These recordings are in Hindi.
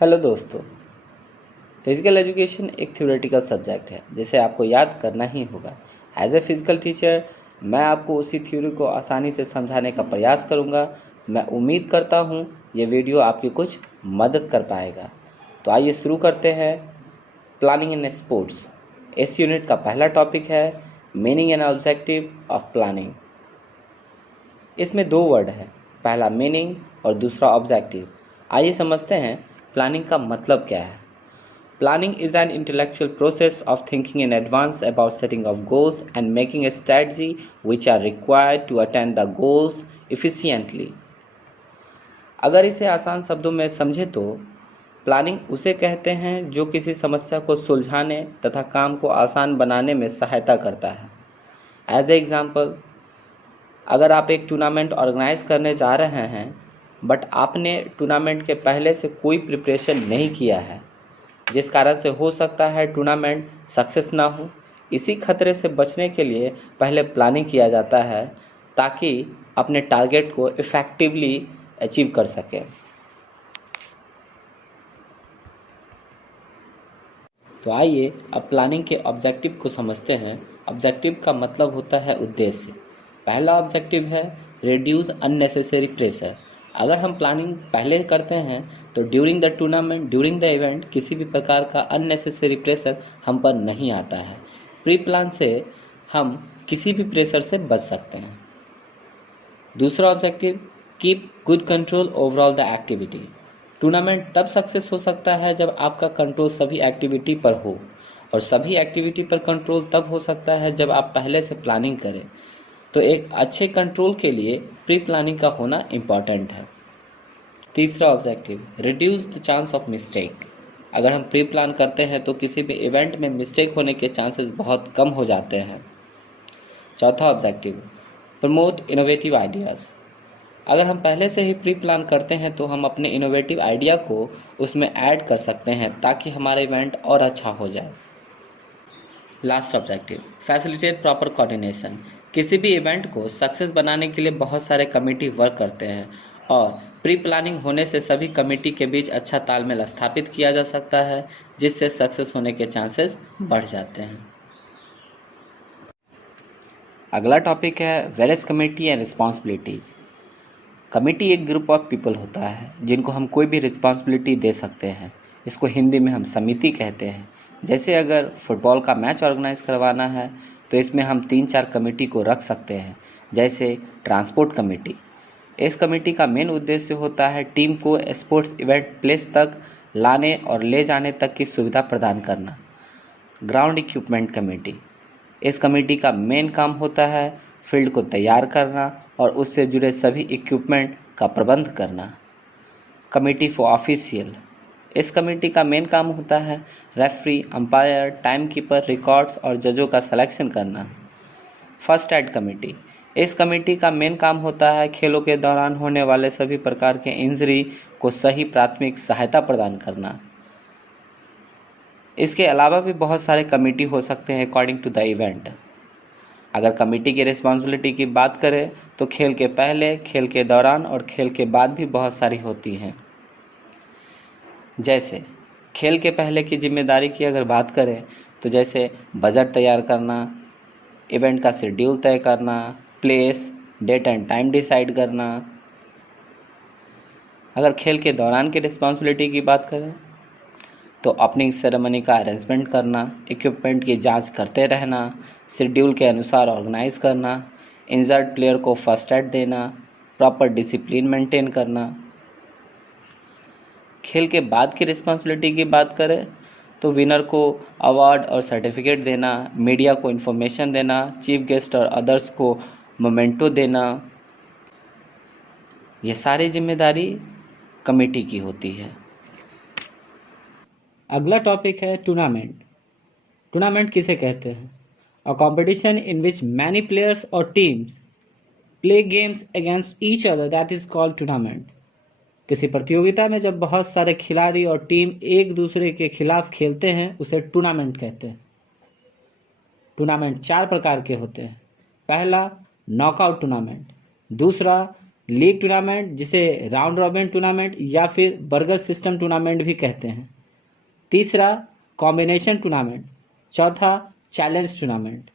हेलो दोस्तों। फिजिकल एजुकेशन एक थ्योरेटिकल सब्जेक्ट है जिसे आपको याद करना ही होगा। एज ए फिजिकल टीचर मैं आपको उसी थ्योरी को आसानी से समझाने का प्रयास करूंगा। मैं उम्मीद करता हूं ये वीडियो आपकी कुछ मदद कर पाएगा। तो आइए शुरू करते हैं। प्लानिंग इन स्पोर्ट्स इस यूनिट का पहला टॉपिक है meaning and objective of planning. इसमें दो वर्ड है, पहला मीनिंग और दूसरा ऑब्जेक्टिव। आइए समझते हैं प्लानिंग का मतलब क्या है। Planning is an intellectual process of thinking in advance about setting of goals and making a strategy which are required to attain the goals efficiently. अगर इसे आसान शब्दों में समझे तो प्लानिंग उसे कहते हैं जो किसी समस्या को सुलझाने तथा काम को आसान बनाने में सहायता करता है। एज ए एग्जाम्पल, अगर आप एक टूर्नामेंट ऑर्गेनाइज करने जा रहे हैं बट आपने टूर्नामेंट के पहले से कोई प्रिपरेशन नहीं किया है, जिस कारण से हो सकता है टूर्नामेंट सक्सेस ना हो। इसी खतरे से बचने के लिए पहले प्लानिंग किया जाता है ताकि अपने टारगेट को इफ़ेक्टिवली अचीव कर सकें। तो आइए अब प्लानिंग के ऑब्जेक्टिव को समझते हैं। ऑब्जेक्टिव का मतलब होता है उद्देश्य। पहला ऑब्जेक्टिव है रिड्यूस अननेसेसरी प्रेशर। अगर हम प्लानिंग पहले करते हैं तो during the tournament, during the event किसी भी प्रकार का अननेसेसरी प्रेशर हम पर नहीं आता है। प्री प्लान से हम किसी भी प्रेशर से बच सकते हैं। दूसरा objective keep good control overall the activity. Tournament तब सक्सेस हो सकता है जब आपका कंट्रोल सभी एक्टिविटी पर हो, और सभी एक्टिविटी पर कंट्रोल तब हो सकता है जब आप पहले से प्लानिंग करें। तो एक अच्छे कंट्रोल के लिए प्री प्लानिंग का होना इम्पॉर्टेंट है। तीसरा objective reduce the chance of mistake. अगर हम प्री प्लान करते हैं तो किसी भी इवेंट में मिस्टेक होने के चांसेस बहुत कम हो जाते हैं। चौथा ऑब्जेक्टिव प्रमोट इनोवेटिव आइडियाज़। अगर हम पहले से ही प्री प्लान करते हैं तो हम अपने इनोवेटिव आइडिया को उसमें ऐड कर सकते हैं ताकि हमारा इवेंट और अच्छा हो जाए। Last objective facilitate proper coordination. किसी भी इवेंट को सक्सेस बनाने के लिए बहुत सारे कमेटी वर्क करते हैं, और प्री प्लानिंग होने से सभी कमेटी के बीच अच्छा तालमेल स्थापित किया जा सकता है, जिससे सक्सेस होने के चांसेस बढ़ जाते हैं। अगला टॉपिक है various committee and responsibilities. Committee एक ग्रुप ऑफ पीपल होता है जिनको हम कोई भी रिस्पॉन्सिबिलिटी दे सकते हैं। इसको हिंदी में हम समिति कहते हैं। जैसे अगर फुटबॉल का मैच ऑर्गेनाइज करवाना है तो इसमें हम 3-4 कमेटी को रख सकते हैं। जैसे ट्रांसपोर्ट कमेटी, इस कमेटी का मेन उद्देश्य होता है टीम को स्पोर्ट्स इवेंट प्लेस तक लाने और ले जाने तक की सुविधा प्रदान करना। ग्राउंड इक्विपमेंट कमेटी, इस कमेटी का मेन काम होता है फील्ड को तैयार करना और उससे जुड़े सभी इक्विपमेंट का प्रबंध करना। कमेटी फॉर ऑफिशियल, इस कमेटी का मेन काम होता है referee, umpire, time keeper, records और जजों का सिलेक्शन करना। फर्स्ट एड कमेटी, इस कमेटी का मेन काम होता है खेलों के दौरान होने वाले सभी प्रकार के इंजरी को सही प्राथमिक सहायता प्रदान करना। इसके अलावा भी बहुत सारे कमेटी हो सकते हैं अकॉर्डिंग टू द इवेंट। अगर कमेटी की रिस्पॉन्सिबिलिटी की बात करें तो खेल के पहले, खेल के दौरान और खेल के बाद भी बहुत सारी होती हैं। जैसे खेल के पहले की जिम्मेदारी की अगर बात करें तो जैसे बजट तैयार करना, इवेंट का शेड्यूल तय करना, place, date and time decide करना। अगर खेल के दौरान की रिस्पॉन्सिबिलिटी की बात करें तो ओपनिंग सेरेमनी का अरेंजमेंट करना, इक्विपमेंट की जांच करते रहना, शेड्यूल के अनुसार ऑर्गेनाइज करना, इंजर्ड प्लेयर को फर्स्ट एड देना, प्रॉपर डिसिप्लिन मेंटेन करना। खेल के बाद की रिस्पॉन्सिबिलिटी की बात करें तो विनर को अवार्ड और सर्टिफिकेट देना, मीडिया को इन्फॉर्मेशन देना, चीफ गेस्ट और अदर्स को मोमेंटो देना। ये सारी जिम्मेदारी कमेटी की होती है। अगला टॉपिक है टूर्नामेंट। टूर्नामेंट किसे कहते हैं? A competition in which many players और teams play games against each other, that is called tournament. किसी प्रतियोगिता में जब बहुत सारे खिलाड़ी और टीम एक दूसरे के खिलाफ खेलते हैं उसे टूर्नामेंट कहते हैं। टूर्नामेंट 4 प्रकार के होते हैं। पहला नॉकआउट टूर्नामेंट, दूसरा लीग टूर्नामेंट जिसे राउंड रॉबिन टूर्नामेंट या फिर बर्गर सिस्टम टूर्नामेंट भी कहते हैं। तीसरा कॉम्बिनेशन टूर्नामेंट। चौथा चैलेंज टूर्नामेंट।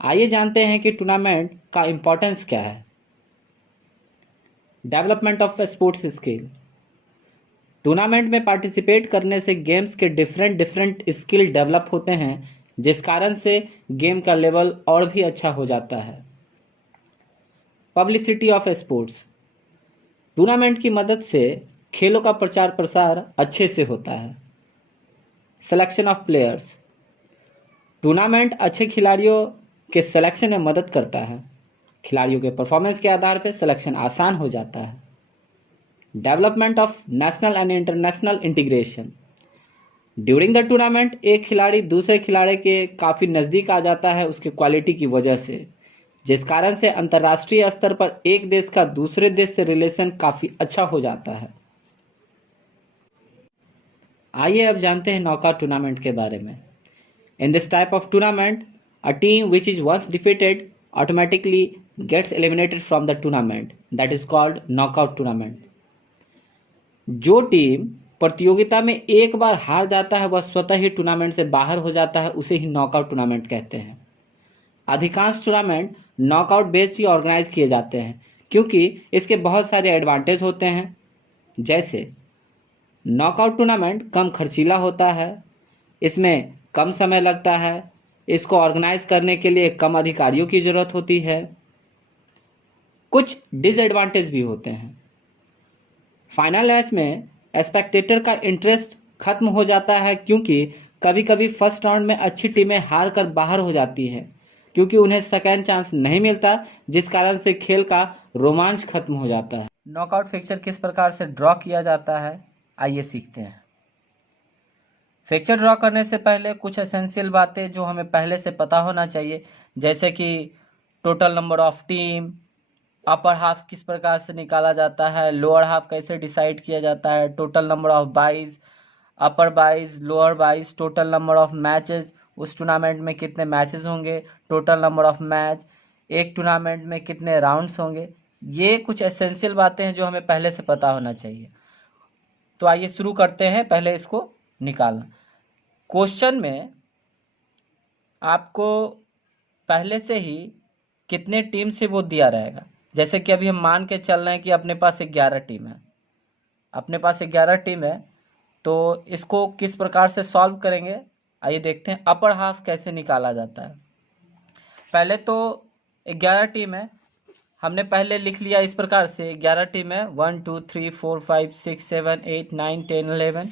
आइए जानते हैं कि टूर्नामेंट का इंपॉर्टेंस क्या है। Development of sports skill. Tournament में पार्टिसिपेट करने से गेम्स के डिफरेंट स्किल डेवलप होते हैं, जिस कारण से गेम का लेवल और भी अच्छा हो जाता है। Publicity of sports. टूर्नामेंट की मदद से खेलों का प्रचार प्रसार अच्छे से होता है। Selection of players. टूर्नामेंट अच्छे खिलाड़ियों के सिलेक्शन में मदद करता है। खिलाड़ियों के परफॉर्मेंस के आधार पर सिलेक्शन आसान हो जाता है। Development of national and international integration. During the tournament एक खिलाड़ी दूसरे खिलाड़ी के काफ़ी नज़दीक आ जाता है उसकी क्वालिटी की वजह से, जिस कारण से अंतर्राष्ट्रीय स्तर पर एक देश का दूसरे देश से रिलेशन काफ़ी अच्छा हो जाता है। आइए अब जानते हैं नॉकआउट टूर्नामेंट के बारे में। In this type of tournament a team which is once defeated automatically gets eliminated from the tournament, that is called knockout tournament. जो टीम प्रतियोगिता में एक बार हार जाता है वह स्वतः ही टूर्नामेंट से बाहर हो जाता है, उसे ही नॉकआउट टूर्नामेंट कहते हैं। अधिकांश टूर्नामेंट नॉकआउट बेस्ड ही ऑर्गेनाइज किए जाते हैं, क्योंकि इसके बहुत सारे एडवांटेज होते हैं। जैसे नॉकआउट टूर्नामेंट कम खर्चीला होता है, इसमें कम समय लगता है, इसको ऑर्गेनाइज करने के लिए कम अधिकारियों की ज़रूरत होती है। कुछ डिसएडवांटेज भी होते हैं। फाइनल मैच में स्पेक्टेटर का इंटरेस्ट खत्म हो जाता है, क्योंकि कभी कभी फर्स्ट राउंड में अच्छी टीमें हार कर बाहर हो जाती हैं, क्योंकि उन्हें सेकेंड चांस नहीं मिलता, जिस कारण से खेल का रोमांच खत्म हो जाता है। नॉकआउट फिक्चर किस प्रकार से ड्रॉ किया जाता है, आइए सीखते हैं। फिक्चर ड्रॉ करने से पहले कुछ एसेंशियल बातें जो हमें पहले से पता होना चाहिए, जैसे कि total number of team, upper half किस प्रकार से निकाला जाता है, लोअर हाफ कैसे डिसाइड किया जाता है, total number of byes, upper byes, lower byes, total number of matches, उस टूर्नामेंट में कितने मैचेस होंगे, टोटल नंबर ऑफ मैच, एक टूर्नामेंट में कितने राउंड्स होंगे। ये कुछ एसेंशियल बातें हैं जो हमें पहले से पता होना चाहिए। तो आइए शुरू करते हैं पहले इसको निकालना। क्वेश्चन में आपको पहले से ही कितने टीम से वो दिया रहेगा। जैसे कि अभी हम मान के चल रहे हैं कि अपने पास 11 टीम है, अपने पास 11 टीम है, तो इसको किस प्रकार से सॉल्व करेंगे आइए देखते हैं। अपर हाफ कैसे निकाला जाता है। पहले तो 11 टीम है, हमने पहले लिख लिया इस प्रकार से। 11 टीम है, 1 2 3 4 5 6 7 8 9 10 11।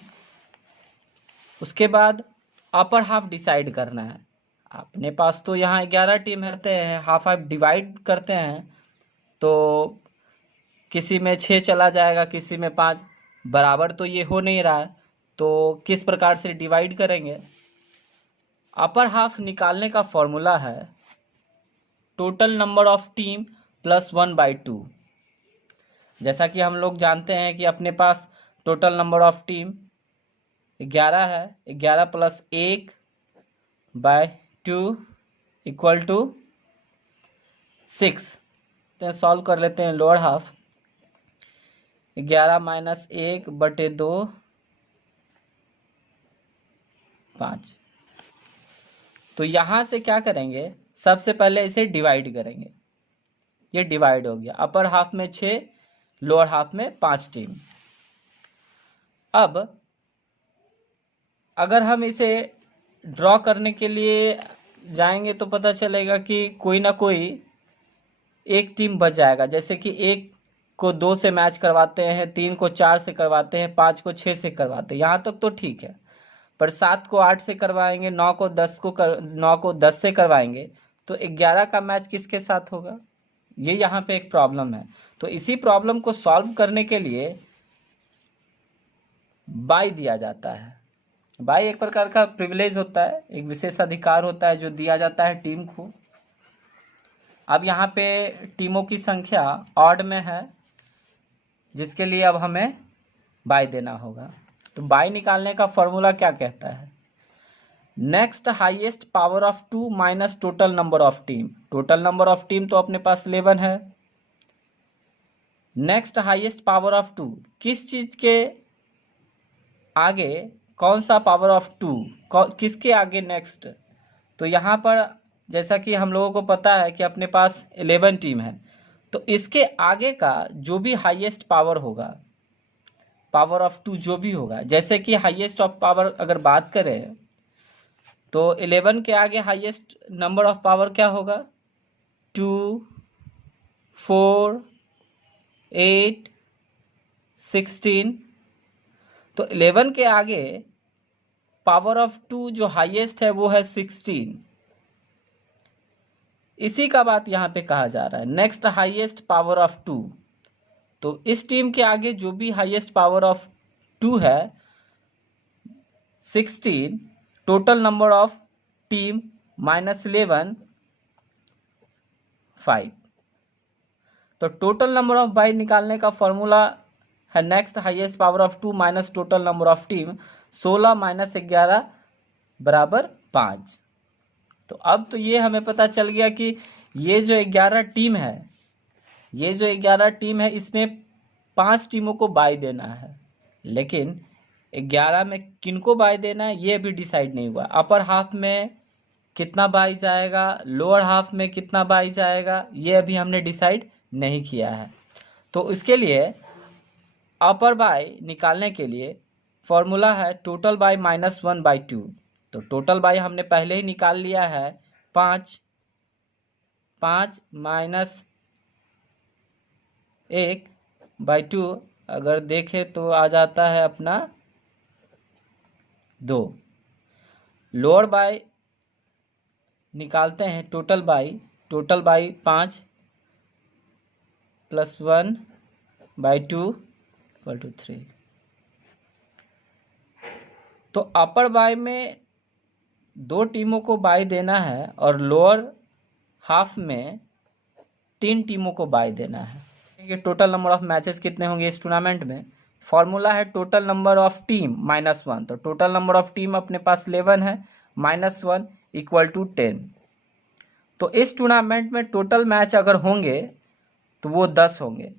उसके बाद अपर हाफ डिसाइड करना है। अपने पास तो यहाँ 11 टीम रहते हैं, हाफ हाफ डिवाइड करते हैं, तो किसी में 6 चला जाएगा, किसी में 5, बराबर तो ये हो नहीं रहा है, तो किस प्रकार से डिवाइड करेंगे। अपर हाफ निकालने का फॉर्मूला है total number of team plus 1/2। जैसा कि हम लोग जानते हैं कि अपने पास टोटल नंबर ऑफ टीम 11 है, 11 प्लस 1/2 इक्वल टू 6। तो सॉल्व कर लेते हैं। Lower half 11 minus 1/2 5। तो यहाँ से क्या करेंगे, सबसे पहले इसे डिवाइड करेंगे। ये डिवाइड हो गया, अपर हाफ में 6, लोअर हाफ में 5 टीम। अब अगर हम इसे ड्रॉ करने के लिए जाएंगे तो पता चलेगा कि कोई ना कोई एक टीम बच जाएगा। जैसे कि 1 को 2 से मैच करवाते हैं, 3 को 4 से करवाते हैं, 5 को 6 से करवाते हैं, यहाँ तक तो ठीक है। पर 7 को 8 से करवाएंगे, 9 को 10 से करवाएंगे, तो 11 का मैच किसके साथ होगा, ये यहाँ पे एक प्रॉब्लम है। तो इसी प्रॉब्लम को सॉल्व करने के लिए बाय दिया जाता है। बाय एक प्रकार का प्रिविलेज होता है, एक विशेष अधिकार होता है जो दिया जाता है टीम को। अब यहाँ पे टीमों की संख्या ऑड में है, जिसके लिए अब हमें बाय देना होगा। तो बाय निकालने का फॉर्मूला क्या कहता है, next highest power of 2 minus total number of team. Total number of team तो अपने पास 11 है, नेक्स्ट हाईएस्ट पावर ऑफ 2, किस चीज के आगे कौन सा पावर ऑफ 2, किसके आगे नेक्स्ट? तो यहाँ पर जैसा कि हम लोगों को पता है कि अपने पास 11 टीम है, तो इसके आगे का जो भी हाईएस्ट पावर होगा, पावर ऑफ 2 जो भी होगा, जैसे कि हाईएस्ट ऑफ पावर अगर बात करें तो 11 के आगे हाईएस्ट नंबर ऑफ पावर क्या होगा? 2, 4, 8, 16। तो 11 के आगे पावर ऑफ 2 जो हाईएस्ट है वो है 16। इसी का बात यहाँ पे कहा जा रहा है, नेक्स्ट हाईएस्ट पावर ऑफ 2। तो इस टीम के आगे जो भी हाईएस्ट पावर ऑफ 2 है 16, टोटल नंबर ऑफ टीम -11 5। तो टोटल नंबर ऑफ बाइट निकालने का फॉर्मूला है next highest power of 2 minus total number of team, 16 - 11 = 5। तो अब तो ये हमें पता चल गया कि ये जो 11 टीम है, ये जो 11 टीम है इसमें 5 टीमों को बाय देना है, लेकिन 11 में किनको बाय देना है ये अभी डिसाइड नहीं हुआ। अपर हाफ में कितना बाय जाएगा, लोअर हाफ में कितना बाय जाएगा, ये अभी हमने डिसाइड नहीं किया है। तो इसके लिए अपर बाय निकालने के लिए फॉर्मूला है टोटल बाय -1/2। तो टोटल बाय हमने पहले ही निकाल लिया है 5 -1/2, अगर देखें तो आ जाता है अपना 2। लोअर बाय निकालते हैं टोटल बाय 5 + 1/2 = 3। तो अपर बाय में 2 टीमों को बाय देना है और लोअर हाफ में 3 टीमों को बाय देना है। कि टोटल नंबर ऑफ मैचेस कितने होंगे इस टूर्नामेंट में? फॉर्मूला है टोटल नंबर ऑफ टीम -1। तो टोटल नंबर ऑफ टीम अपने पास 11 है, -1 = 10। तो इस टूर्नामेंट में टोटल मैच अगर होंगे तो वो 10 होंगे।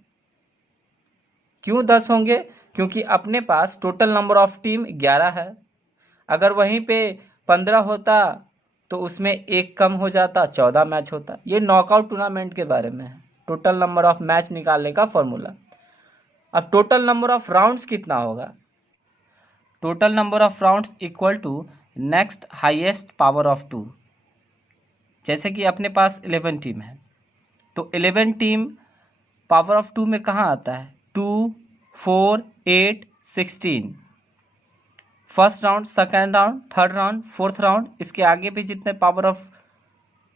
क्यों 10 होंगे? क्योंकि अपने पास टोटल नंबर ऑफ टीम 11 है। अगर वहीं पे 15 होता तो उसमें एक कम हो जाता, 14 मैच होता। ये नॉकआउट टूर्नामेंट के बारे में है, टोटल नंबर ऑफ मैच निकालने का फॉर्मूला। अब टोटल नंबर ऑफ राउंड्स कितना होगा? Total number of rounds = next highest power of 2। जैसे कि अपने पास 11 टीम है, तो 11 टीम पावर ऑफ 2 में कहाँ आता है? 2, 4, 8, 16। First round, second round, third round, fourth round, इसके आगे भी जितने पावर ऑफ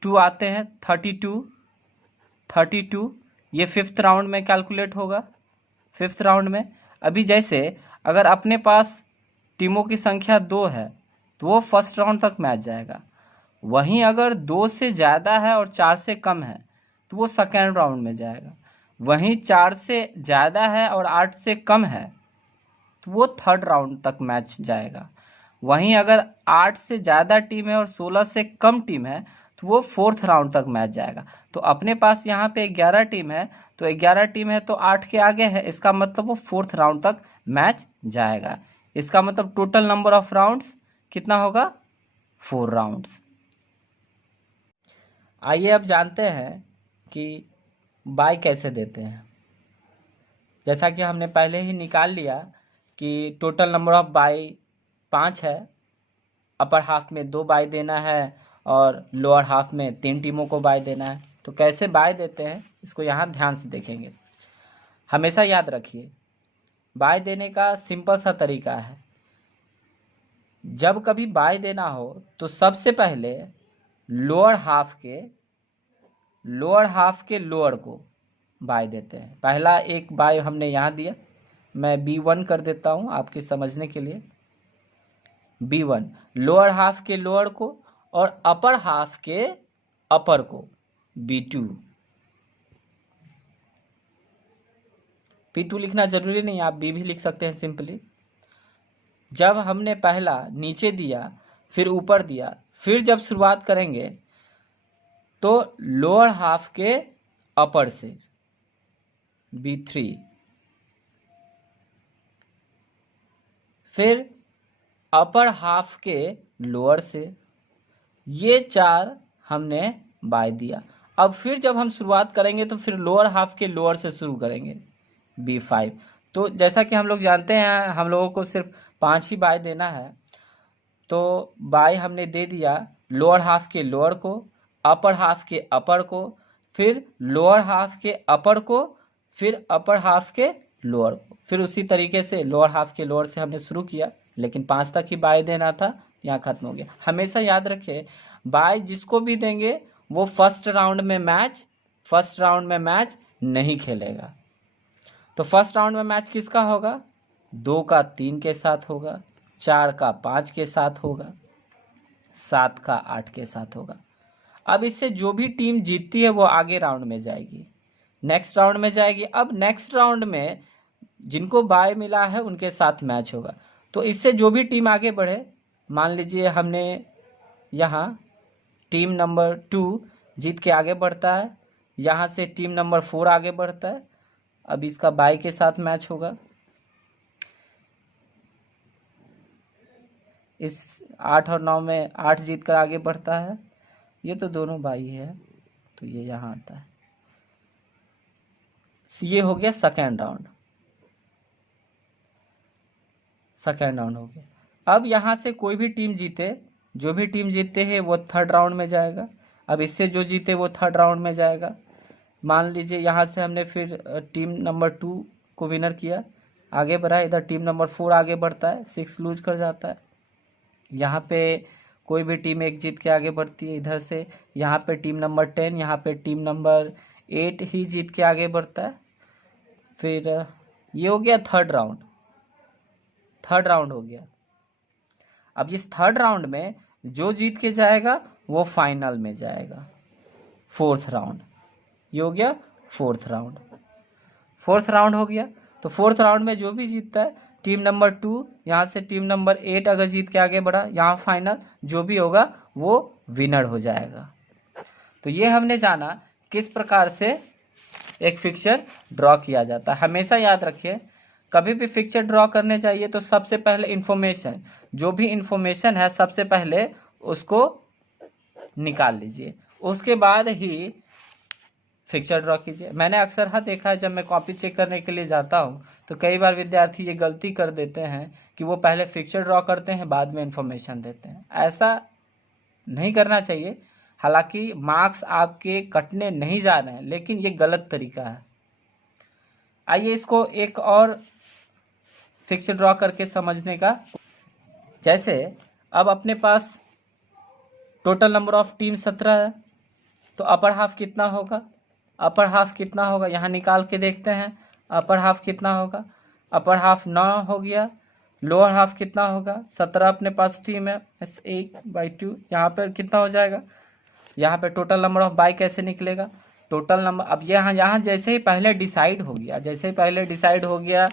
2 आते हैं 32, ये फिफ्थ राउंड में कैलकुलेट होगा। फिफ्थ राउंड में अभी जैसे अगर अपने पास टीमों की संख्या 2 है तो वो फर्स्ट राउंड तक मैच जाएगा। वहीं अगर 2 से ज़्यादा है और 4 से कम है तो वो सेकेंड राउंड में जाएगा। वहीं 4 से ज़्यादा है और 8 से कम है तो वो थर्ड राउंड तक मैच जाएगा। वहीं अगर 8 से ज़्यादा टीम है और 16 से कम टीम है तो वो फोर्थ राउंड तक मैच जाएगा। तो अपने पास यहाँ पे 11 टीम है, तो 11 टीम है तो 8 के आगे है, इसका मतलब वो फोर्थ राउंड तक मैच जाएगा। इसका मतलब टोटल नंबर ऑफ राउंड्स कितना होगा? 4 राउंड्स। आइए अब जानते हैं कि बाय कैसे देते हैं। जैसा कि हमने पहले ही निकाल लिया कि टोटल नंबर ऑफ बाय 5 है, अपर हाफ में 2 बाय देना है और लोअर हाफ में 3 टीमों को बाय देना है। तो कैसे बाय देते हैं इसको यहाँ ध्यान से देखेंगे। हमेशा याद रखिए, बाय देने का सिंपल सा तरीका है। जब कभी बाय देना हो तो सबसे पहले लोअर हाफ के लोअर को बाय देते हैं। पहला एक बाय हमने यहाँ दिया, मैं B1 कर देता हूँ आपके समझने के लिए। B1 लोअर हाफ के लोअर को और अपर हाफ के अपर को B2। P2 लिखना जरूरी नहीं, आप B भी लिख सकते हैं सिंपली। जब हमने पहला नीचे दिया, फिर ऊपर दिया, फिर जब शुरुआत करेंगे तो लोअर हाफ के अपर से, B3, फिर अपर हाफ के लोअर से, ये 4 हमने बाय दिया। अब फिर जब हम शुरुआत करेंगे तो फिर लोअर हाफ के लोअर से शुरू करेंगे, B5। तो जैसा कि हम लोग जानते हैं हम लोगों को सिर्फ 5 ही बाय देना है, तो बाय हमने दे दिया लोअर हाफ के लोअर को, अपर हाफ के अपर को, फिर लोअर हाफ के अपर को, फिर अपर हाफ के लोअर को, फिर उसी तरीके से लोअर हाफ के लोअर से हमने शुरू किया, लेकिन 5 तक ही बाय देना था, यहाँ खत्म हो गया। हमेशा याद रखें बाय जिसको भी देंगे वो फर्स्ट राउंड में मैच नहीं खेलेगा। तो फर्स्ट राउंड में मैच किसका होगा? 2 का 3 के साथ होगा, 4 का 5 के साथ होगा, 7 का 8 के साथ होगा। अब इससे जो भी टीम जीतती है वो आगे राउंड में जाएगी, नेक्स्ट राउंड में जाएगी। अब नेक्स्ट राउंड में जिनको बाय मिला है उनके साथ मैच होगा। तो इससे जो भी टीम आगे बढ़े, मान लीजिए हमने यहाँ टीम नंबर 2 जीत के आगे बढ़ता है, यहाँ से टीम नंबर 4 आगे बढ़ता है, अब इसका बाय के साथ मैच होगा। इस 8 और 9 में 8 जीत कर आगे बढ़ता है, ये तो दोनों बाय है, तो ये यहाँ आता है। ये हो गया सेकेंड राउंड हो गया। अब यहाँ से कोई भी टीम जीते, जो भी टीम जीतते हैं वो थर्ड राउंड में जाएगा। अब इससे जो जीते वो थर्ड राउंड में जाएगा। मान लीजिए यहाँ से हमने फिर टीम नंबर 2 को विनर किया, आगे बढ़ा, इधर टीम नंबर 4 आगे बढ़ता है, 6 लूज कर जाता है। यहाँ पे कोई भी टीम 1 जीत के आगे बढ़ती है इधर से, यहाँ पे टीम नंबर 10, यहाँ पे टीम नंबर 8 ही जीत के आगे बढ़ता है। फिर ये हो गया थर्ड राउंड हो गया। अब इस थर्ड राउंड में जो जीत के जाएगा वो फाइनल में जाएगा, फोर्थ राउंड। ये हो गया फोर्थ राउंड हो गया। तो फोर्थ राउंड में जो भी जीतता है, टीम नंबर 2 यहाँ से टीम नंबर 8 अगर जीत के आगे बढ़ा, यहाँ फाइनल, जो भी होगा वो विनर हो जाएगा। तो ये हमने जाना किस प्रकार से एक फिक्चर ड्रॉ किया जाता है। हमेशा याद रखिए कभी भी फिक्चर ड्रॉ करने चाहिए तो सबसे पहले इन्फॉर्मेशन, जो भी इन्फॉर्मेशन है सबसे पहले उसको निकाल लीजिए, उसके बाद ही फिक्चर ड्रॉ कीजिए। मैंने अक्सर देखा है जब मैं कॉपी चेक करने के लिए जाता हूँ तो कई बार विद्यार्थी ये गलती कर देते हैं कि वो पहले फिक्चर ड्रॉ करते हैं बाद में इन्फॉर्मेशन देते हैं। ऐसा नहीं करना चाहिए। हालांकि मार्क्स आपके कटने नहीं जा रहे हैं, लेकिन ये गलत तरीका है। आइए इसको एक और फिक्चर ड्रॉ करके समझने का। जैसे अब अपने पास टोटल नंबर ऑफ टीम 17 है, तो अपर हाफ कितना होगा, यहाँ निकाल के देखते हैं। अपर हाफ कितना होगा? अपर हाफ 9 हो गया। लोअर हाफ कितना होगा? 17 अपने पास टीम है, 1/2। यहाँ पर कितना हो जाएगा? यहाँ पे टोटल नंबर ऑफ बाय कैसे निकलेगा? टोटल नंबर, अब यहाँ जैसे ही पहले डिसाइड हो गया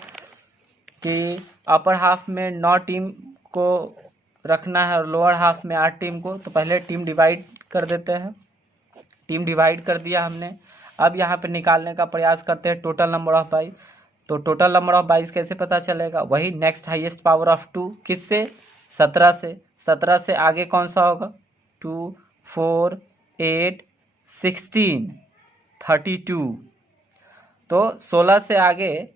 कि अपर हाफ में 9 टीम को रखना है और लोअर हाफ में 8 टीम को, तो पहले टीम डिवाइड कर देते हैं। टीम डिवाइड कर दिया हमने। अब यहाँ पे निकालने का प्रयास करते हैं टोटल नंबर ऑफ बाई। तो टोटल नंबर ऑफ बाईस कैसे पता चलेगा? वही नेक्स्ट हाईएस्ट पावर ऑफ 2, किससे? 17 से। 17 से आगे कौन सा होगा? 2, 4, 8, 16, 32। तो 16 से आगे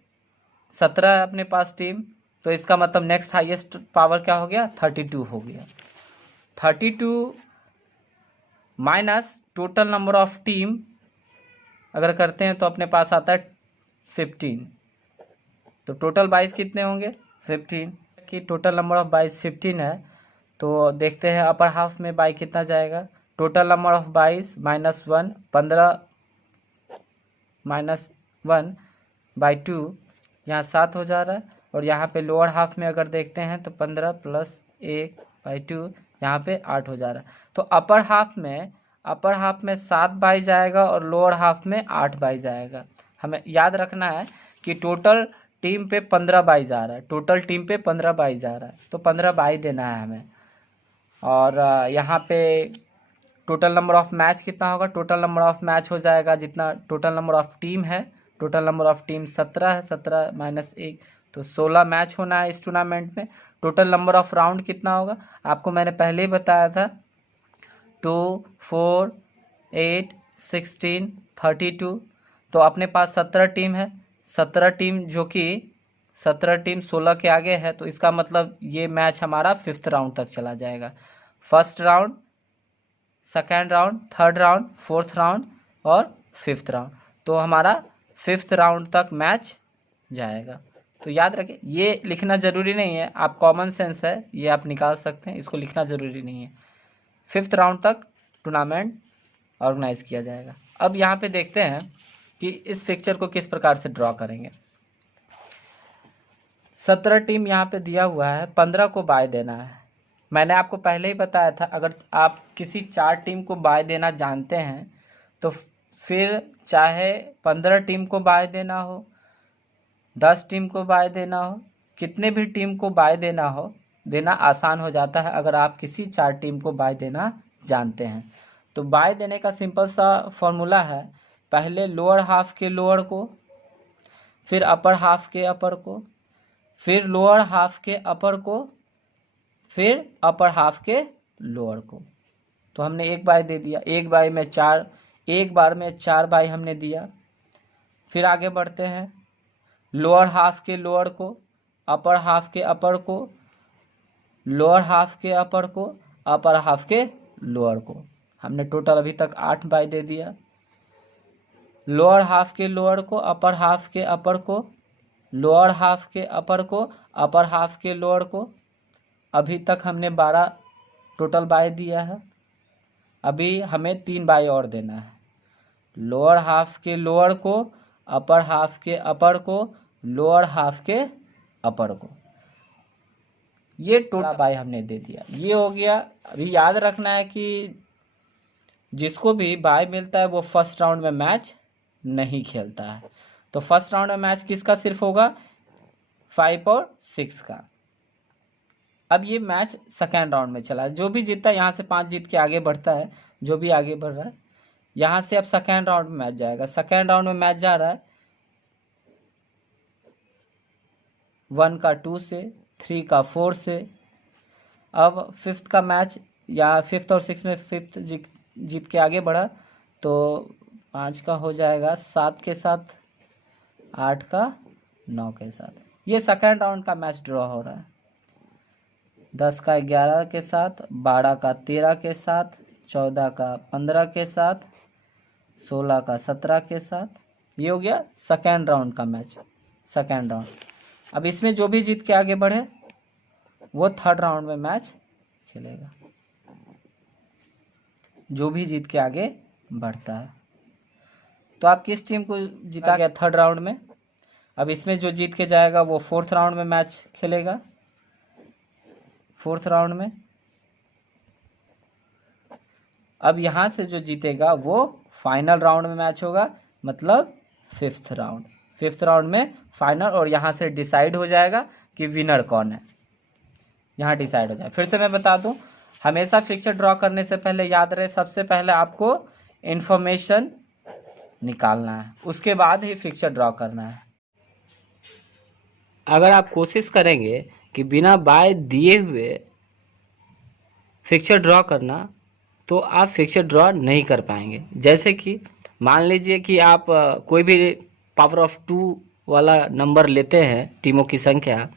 17 है अपने पास टीम, तो इसका मतलब नेक्स्ट हाईएस्ट पावर क्या हो गया? 32 हो गया। 32 minus total number of team अगर करते हैं तो अपने पास आता है 15। तो टोटल 22 कितने होंगे? 15। कि टोटल नंबर ऑफ 22 15 है, तो देखते हैं अपर हाफ में बाई कितना जाएगा। टोटल नंबर ऑफ 22 -1, 15 -1 बाई 2, यहाँ 7 हो जा रहा है। और यहाँ पे लोअर हाफ में अगर देखते हैं तो 15 + 1 बाई 2, यहाँ पे 8 हो जा रहा है। तो अपर हाफ में 7 बाई जाएगा और लोअर हाफ में 8 बाई जाएगा। हमें याद रखना है कि टोटल टीम पे 15 बाई जा रहा है, तो 15 बाई देना है हमें। और यहाँ पे टोटल नंबर ऑफ मैच कितना होगा? टोटल नंबर ऑफ मैच हो जाएगा जितना टोटल नंबर ऑफ टीम है टोटल नंबर ऑफ टीम 17 है, 17 माइनस 1 तो 16 मैच होना है इस टूर्नामेंट में। टोटल नंबर ऑफ राउंड कितना होगा आपको मैंने पहले ही बताया था, 2 4 8 16 32। तो अपने पास 17 टीम है, 17 टीम जो कि 17 टीम 16 के आगे है, तो इसका मतलब ये मैच हमारा 5th राउंड तक चला जाएगा। First round, second round, third round, 4th round और 5th राउंड, तो हमारा 5th राउंड तक मैच जाएगा। तो याद रखें, ये लिखना ज़रूरी नहीं है, आप कॉमन सेंस है ये आप निकाल सकते हैं, इसको लिखना ज़रूरी नहीं है। 5th राउंड तक टूर्नामेंट ऑर्गेनाइज किया जाएगा। अब यहाँ पे देखते हैं कि इस फिक्चर को किस प्रकार से ड्रॉ करेंगे। 17 टीम यहाँ पे दिया हुआ है, 15 को बाय देना है। मैंने आपको पहले ही बताया था, अगर आप किसी 4 टीम को बाय देना जानते हैं तो फिर चाहे 15 टीम को बाय देना हो, 10 टीम को बाय देना हो, कितने भी टीम को बाय देना हो, देना आसान हो जाता है अगर आप किसी 4 टीम को बाय देना जानते हैं। तो बाय देने का सिंपल सा फॉर्मूला है, पहले लोअर हाफ के लोअर को, फिर अपर हाफ के अपर को, फिर लोअर हाफ के अपर को, फिर अपर हाफ के लोअर को। तो हमने एक बाय दे दिया, एक बार में 4 बाय हमने दिया। फिर आगे बढ़ते हैं, लोअर हाफ के लोअर को, अपर हाफ के अपर को, लोअर हाफ के अपर को, अपर हाफ के लोअर को। हमने टोटल अभी तक 8 बाय दे दिया। लोअर हाफ के लोअर को, अपर हाफ के अपर को, लोअर हाफ के अपर को, अपर हाफ के लोअर को। अभी तक हमने 12 टोटल बाय दिया है, अभी हमें 3 बाय और देना है। लोअर हाफ के लोअर को, अपर हाफ के अपर को, लोअर हाफ के अपर को, ये टोटल बाय हमने दे दिया। ये हो गया। अभी याद रखना है कि जिसको भी बाय मिलता है वो फर्स्ट राउंड में मैच नहीं खेलता है। तो फर्स्ट राउंड में मैच किसका सिर्फ होगा, 5 और 6 का। अब ये मैच सेकेंड राउंड में चला है, जो भी जीतता है यहाँ से 5 जीत के आगे बढ़ता है, जो भी आगे बढ़ रहा है यहाँ से अब सेकेंड राउंड में मैच जाएगा। सेकेंड राउंड में मैच जा रहा है 1 का 2 से, 3 का 4 से। अब 5th का मैच, या 5th और 6 में 5th जीत के आगे बढ़ा तो 5 का हो जाएगा 7 के साथ, 8 का 9 के साथ। ये सेकेंड राउंड का मैच ड्रॉ हो रहा है। 10 का 11 के साथ, 12 का 13 के साथ, 14 का 15 के साथ, 16 का 17 के साथ। ये हो गया सेकेंड राउंड का मैच, सेकेंड राउंड। अब इसमें जो भी जीत के आगे बढ़े वो थर्ड राउंड में मैच खेलेगा, जो भी जीत के आगे बढ़ता है। तो आप किस टीम को जीता गया थर्ड राउंड में, अब इसमें जो जीत के जाएगा वो 4th राउंड में मैच खेलेगा। 4th राउंड में अब यहाँ से जो जीतेगा वो फाइनल राउंड में मैच होगा, मतलब 5th राउंड। 5th राउंड में फाइनल, और यहाँ से डिसाइड हो जाएगा कि विनर कौन है, यहाँ डिसाइड हो जाए। फिर से मैं बता दूं, हमेशा फिक्चर ड्रॉ करने से पहले याद रहे, सबसे पहले आपको इंफॉर्मेशन निकालना है, उसके बाद ही फिक्चर ड्रॉ करना है। अगर आप कोशिश करेंगे कि बिना बाय दिए हुए फिक्चर ड्रॉ करना, तो आप फिक्चर ड्रॉ नहीं कर पाएंगे। जैसे कि मान लीजिए कि आप कोई भी पावर ऑफ 2 वाला नंबर लेते हैं, टीमों की संख्या,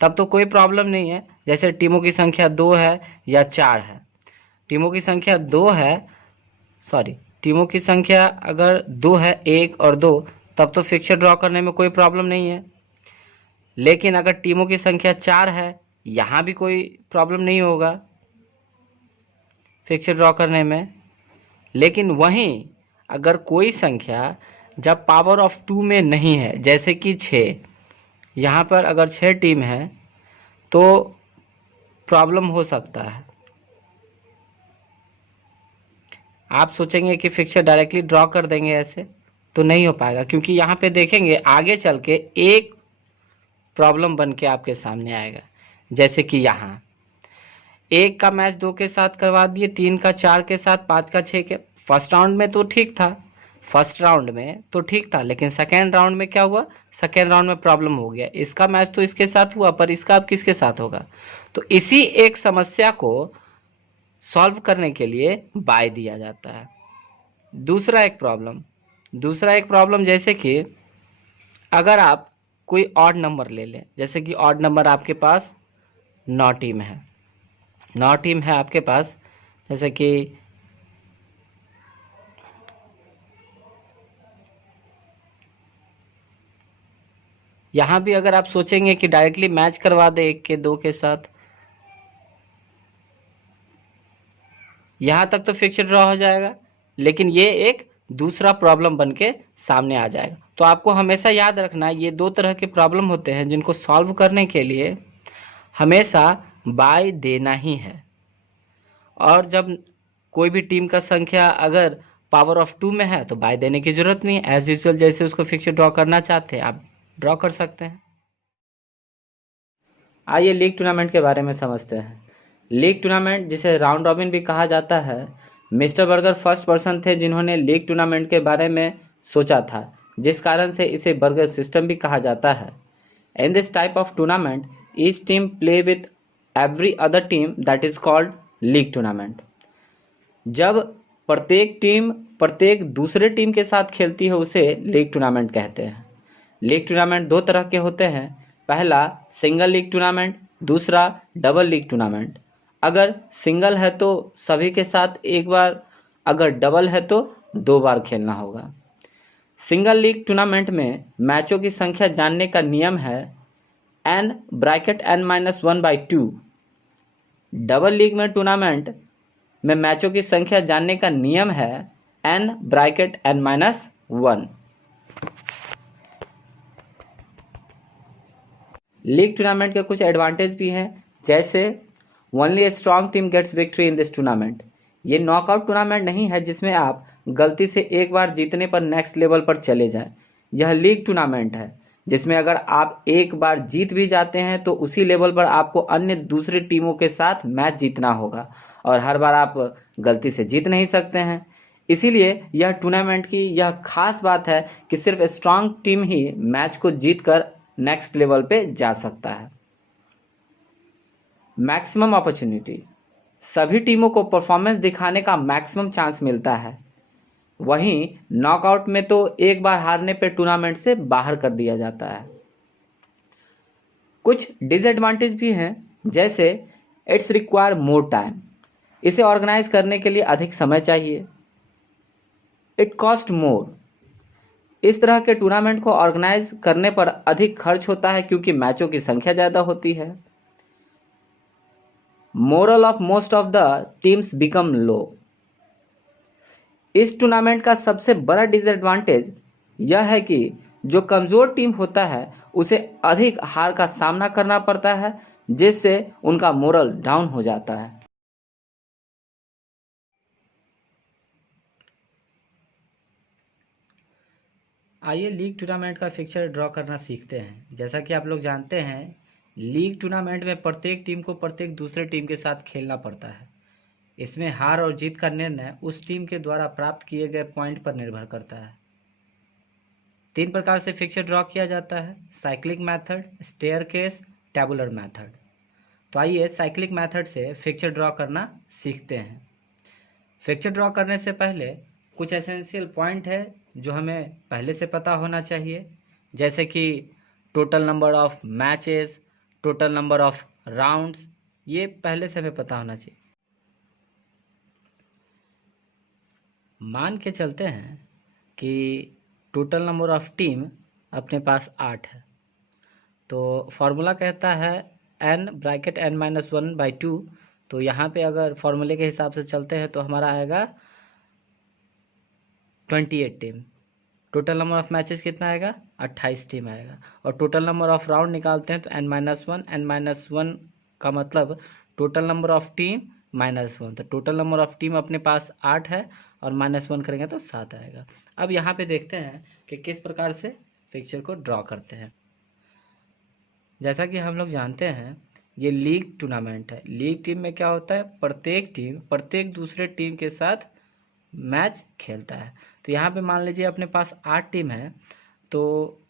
तब तो कोई प्रॉब्लम नहीं है। जैसे टीमों की संख्या 2 है या 4 है, टीमों की संख्या 2 है, टीमों की संख्या अगर 2 है, 1 और 2, तब तो फिक्चर ड्रॉ करने में कोई प्रॉब्लम नहीं है। लेकिन अगर टीमों की संख्या 4 है, यहाँ भी कोई प्रॉब्लम नहीं होगा फिक्चर ड्रॉ करने में। लेकिन वहीं अगर कोई संख्या जब पावर ऑफ 2 में नहीं है, जैसे कि 6, यहाँ पर अगर 6 टीम है तो प्रॉब्लम हो सकता है। आप सोचेंगे कि फिक्चर डायरेक्टली ड्रॉ कर देंगे, ऐसे तो नहीं हो पाएगा, क्योंकि यहाँ पे देखेंगे आगे चल के एक प्रॉब्लम बन के आपके सामने आएगा। जैसे कि यहाँ 1 का मैच 2 के साथ करवा दिए, 3 का 4 के साथ, 5 का 6 के। फर्स्ट राउंड में तो ठीक था, फर्स्ट राउंड में तो ठीक था, लेकिन सेकेंड राउंड में क्या हुआ, सेकेंड राउंड में प्रॉब्लम हो गया। इसका मैच तो इसके साथ हुआ, पर इसका अब किसके साथ होगा। तो इसी एक समस्या को सॉल्व करने के लिए बाय दिया जाता है। दूसरा एक प्रॉब्लम जैसे कि अगर आप कोई ऑड नंबर ले लें, जैसे कि ऑड नंबर आपके पास 9 टीम है, 9 टीम है आपके पास, जैसे कि यहाँ भी अगर आप सोचेंगे कि डायरेक्टली मैच करवा दे 1 के 2 के साथ, यहाँ तक तो फिक्सर ड्रॉ हो जाएगा, लेकिन ये एक दूसरा प्रॉब्लम बन के सामने आ जाएगा। तो आपको हमेशा याद रखना, ये 2 तरह के प्रॉब्लम होते हैं जिनको सॉल्व करने के लिए हमेशा बाय देना ही है। और जब कोई भी टीम का संख्या अगर पावर ऑफ 2 में है तो बाय देने की जरूरत नहीं है। एज यूजुअल जैसे उसको फिक्सर ड्रॉ करना चाहते हैं आप ड्रॉ कर सकते हैं। आइए लीग टूर्नामेंट के बारे में समझते हैं। लीग टूर्नामेंट, जिसे राउंड रॉबिन भी कहा जाता है, मिस्टर बर्गर फर्स्ट पर्सन थे जिन्होंने लीग टूर्नामेंट के बारे में सोचा था, जिस कारण से इसे बर्गर सिस्टम भी कहा जाता है। इन this type of tournament each team play with every other team, that is called league tournament. जब प्रत्येक टीम प्रत्येक दूसरे टीम के साथ खेलती है उसे लीग टूर्नामेंट कहते हैं। लीग टूर्नामेंट 2 तरह के होते हैं, पहला सिंगल लीग टूर्नामेंट, दूसरा डबल लीग टूर्नामेंट। अगर सिंगल है तो सभी के साथ एक बार, अगर डबल है तो 2 बार खेलना होगा। सिंगल लीग टूर्नामेंट में मैचों की संख्या जानने का नियम है n(n-1/2)। डबल लीग में टूर्नामेंट में मैचों की संख्या जानने का नियम है n(n-1)। लीग टूर्नामेंट के कुछ एडवांटेज भी हैं, जैसे only a strong team gets victory in this tournament. ये नॉकआउट टूर्नामेंट नहीं है जिसमें आप गलती से एक बार जीतने पर नेक्स्ट लेवल पर चले जाएं। यह लीग टूर्नामेंट है जिसमें अगर आप एक बार जीत भी जाते हैं तो उसी लेवल पर आपको अन्य दूसरी टीमों के साथ मैच जीतना होगा, और हर बार आप गलती से जीत नहीं सकते हैं। इसीलिए यह टूर्नामेंट की यह खास बात है कि सिर्फ स्ट्रॉन्ग टीम ही मैच को जीतकर नेक्स्ट लेवल पे जा सकता है। मैक्सिमम अपॉर्चुनिटी, सभी टीमों को परफॉर्मेंस दिखाने का मैक्सिमम चांस मिलता है। वहीं नॉकआउट में तो एक बार हारने पे टूर्नामेंट से बाहर कर दिया जाता है। कुछ डिसएडवांटेज भी हैं, जैसे इट्स रिक्वायर मोर टाइम, इसे ऑर्गेनाइज करने के लिए अधिक समय चाहिए। इट कॉस्ट मोर, इस तरह के टूर्नामेंट को ऑर्गेनाइज करने पर अधिक खर्च होता है क्योंकि मैचों की संख्या ज्यादा होती है। Morale of most of the teams become low, इस टूर्नामेंट का सबसे बड़ा डिसएडवांटेज यह है कि जो कमजोर टीम होता है उसे अधिक हार का सामना करना पड़ता है, जिससे उनका मोरल डाउन हो जाता है। आइए लीग टूर्नामेंट का फिक्सर ड्रॉ करना सीखते हैं। जैसा कि आप लोग जानते हैं, लीग टूर्नामेंट में प्रत्येक टीम को प्रत्येक दूसरे टीम के साथ खेलना पड़ता है। इसमें हार और जीत का निर्णय उस टीम के द्वारा प्राप्त किए गए पॉइंट पर निर्भर करता है। 3 प्रकार से फिक्सर ड्रॉ किया जाता है, cyclic method, staircase, tabular method. तो आइए साइक्लिक मैथड से फिक्सर ड्रॉ करना सीखते हैं। फिक्सर ड्रॉ करने से पहले कुछ एसेंशियल पॉइंट है जो हमें पहले से पता होना चाहिए, जैसे कि total number of matches, total number of rounds, ये पहले से हमें पता होना चाहिए। मान के चलते हैं कि टोटल नंबर ऑफ टीम अपने पास 8 है, तो फॉर्मूला कहता है n(n-1/2)। तो यहाँ पे अगर फॉर्मूले के हिसाब से चलते हैं तो हमारा आएगा 28 team. Total number of matches कितना आएगा, 28 टीम आएगा। और टोटल नंबर ऑफ राउंड निकालते हैं तो n-1 का मतलब टोटल नंबर ऑफ टीम -1। तो टोटल नंबर ऑफ टीम अपने पास 8 है और -1 करेंगे तो 7 आएगा। अब यहाँ पे देखते हैं कि किस प्रकार से फिक्सर को ड्रॉ करते हैं। जैसा कि हम लोग जानते हैं, ये लीग टूर्नामेंट है। लीग टीम में क्या होता है, प्रत्येक टीम प्रत्येक दूसरे टीम के साथ मैच खेलता है। तो यहाँ पे मान लीजिए अपने पास 8 टीम है, तो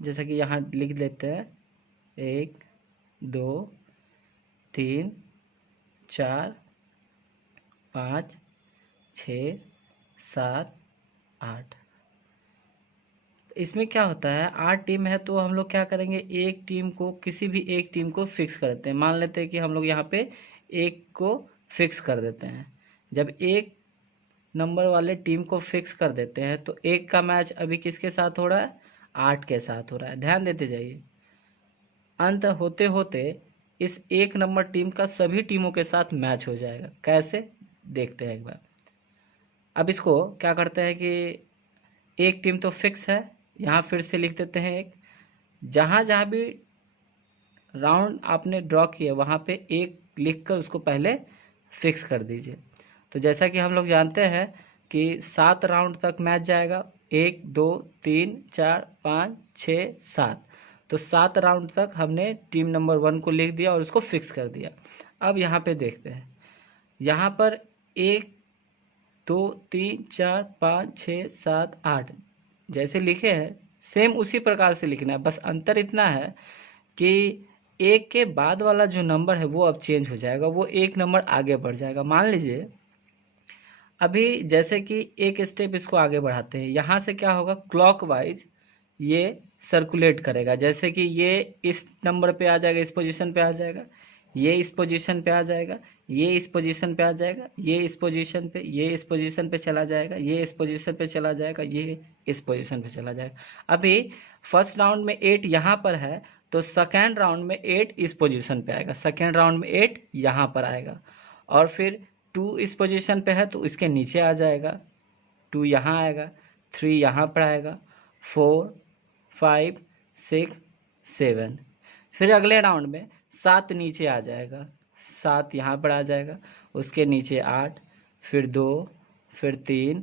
जैसा कि यहाँ लिख लेते हैं 1 2 3 4 5 6 7 8। इसमें क्या होता है, 8 टीम है तो हम लोग क्या करेंगे, एक टीम को, किसी भी एक टीम को फिक्स कर देते हैं। मान लेते हैं कि हम लोग यहाँ पे एक को फिक्स कर देते हैं। जब एक नंबर वाले टीम को फिक्स कर देते हैं तो एक का मैच अभी किसके साथ हो रहा है, 8 के साथ हो रहा है। ध्यान देते जाइए, अंत होते होते इस एक नंबर टीम का सभी टीमों के साथ मैच हो जाएगा। कैसे, देखते हैं एक बार। अब इसको क्या करते हैं कि एक टीम तो फिक्स है, यहाँ फिर से लिख देते हैं एक, जहाँ जहाँ भी राउंड आपने ड्रॉ किया वहाँ पे एक लिख कर उसको पहले फिक्स कर दीजिए। तो जैसा कि हम लोग जानते हैं कि 7 राउंड तक मैच जाएगा, 1 2 3 4 5 6 7। तो 7 राउंड तक हमने टीम नंबर 1 को लिख दिया और उसको फिक्स कर दिया। अब यहाँ पे देखते हैं, यहाँ पर 1 2 3 4 5 6 7 8 जैसे लिखे हैं सेम उसी प्रकार से लिखना है। बस अंतर इतना है कि एक के बाद वाला जो नंबर है वो अब चेंज हो जाएगा, वो एक नंबर आगे बढ़ जाएगा। मान लीजिए अभी जैसे कि एक स्टेप इसको आगे बढ़ाते हैं, यहाँ से क्या होगा, क्लॉकवाइज ये सर्कुलेट करेगा। जैसे कि ये इस नंबर पे आ जाएगा, इस पोजीशन पे आ जाएगा, ये इस पोजीशन पे आ जाएगा, ये इस पोजीशन पे आ जाएगा, ये इस पोजीशन पे, ये इस पोजीशन पे चला जाएगा, ये इस पोजीशन पे चला जाएगा, ये इस पोजीशन पे चला जाएगा। अभी फर्स्ट राउंड में 8 यहाँ पर है तो सेकेंड राउंड में 8 इस पोजीशन पे आएगा, सेकेंड राउंड में 8 यहाँ पर आएगा, और फिर 2 इस पोजीशन पे है तो इसके नीचे आ जाएगा, 2 यहाँ आएगा, 3 यहाँ पर आएगा, 4 5 6 7। फिर अगले राउंड में 7 नीचे आ जाएगा, 7 यहाँ पर आ जाएगा, उसके नीचे 8, फिर 2, फिर 3,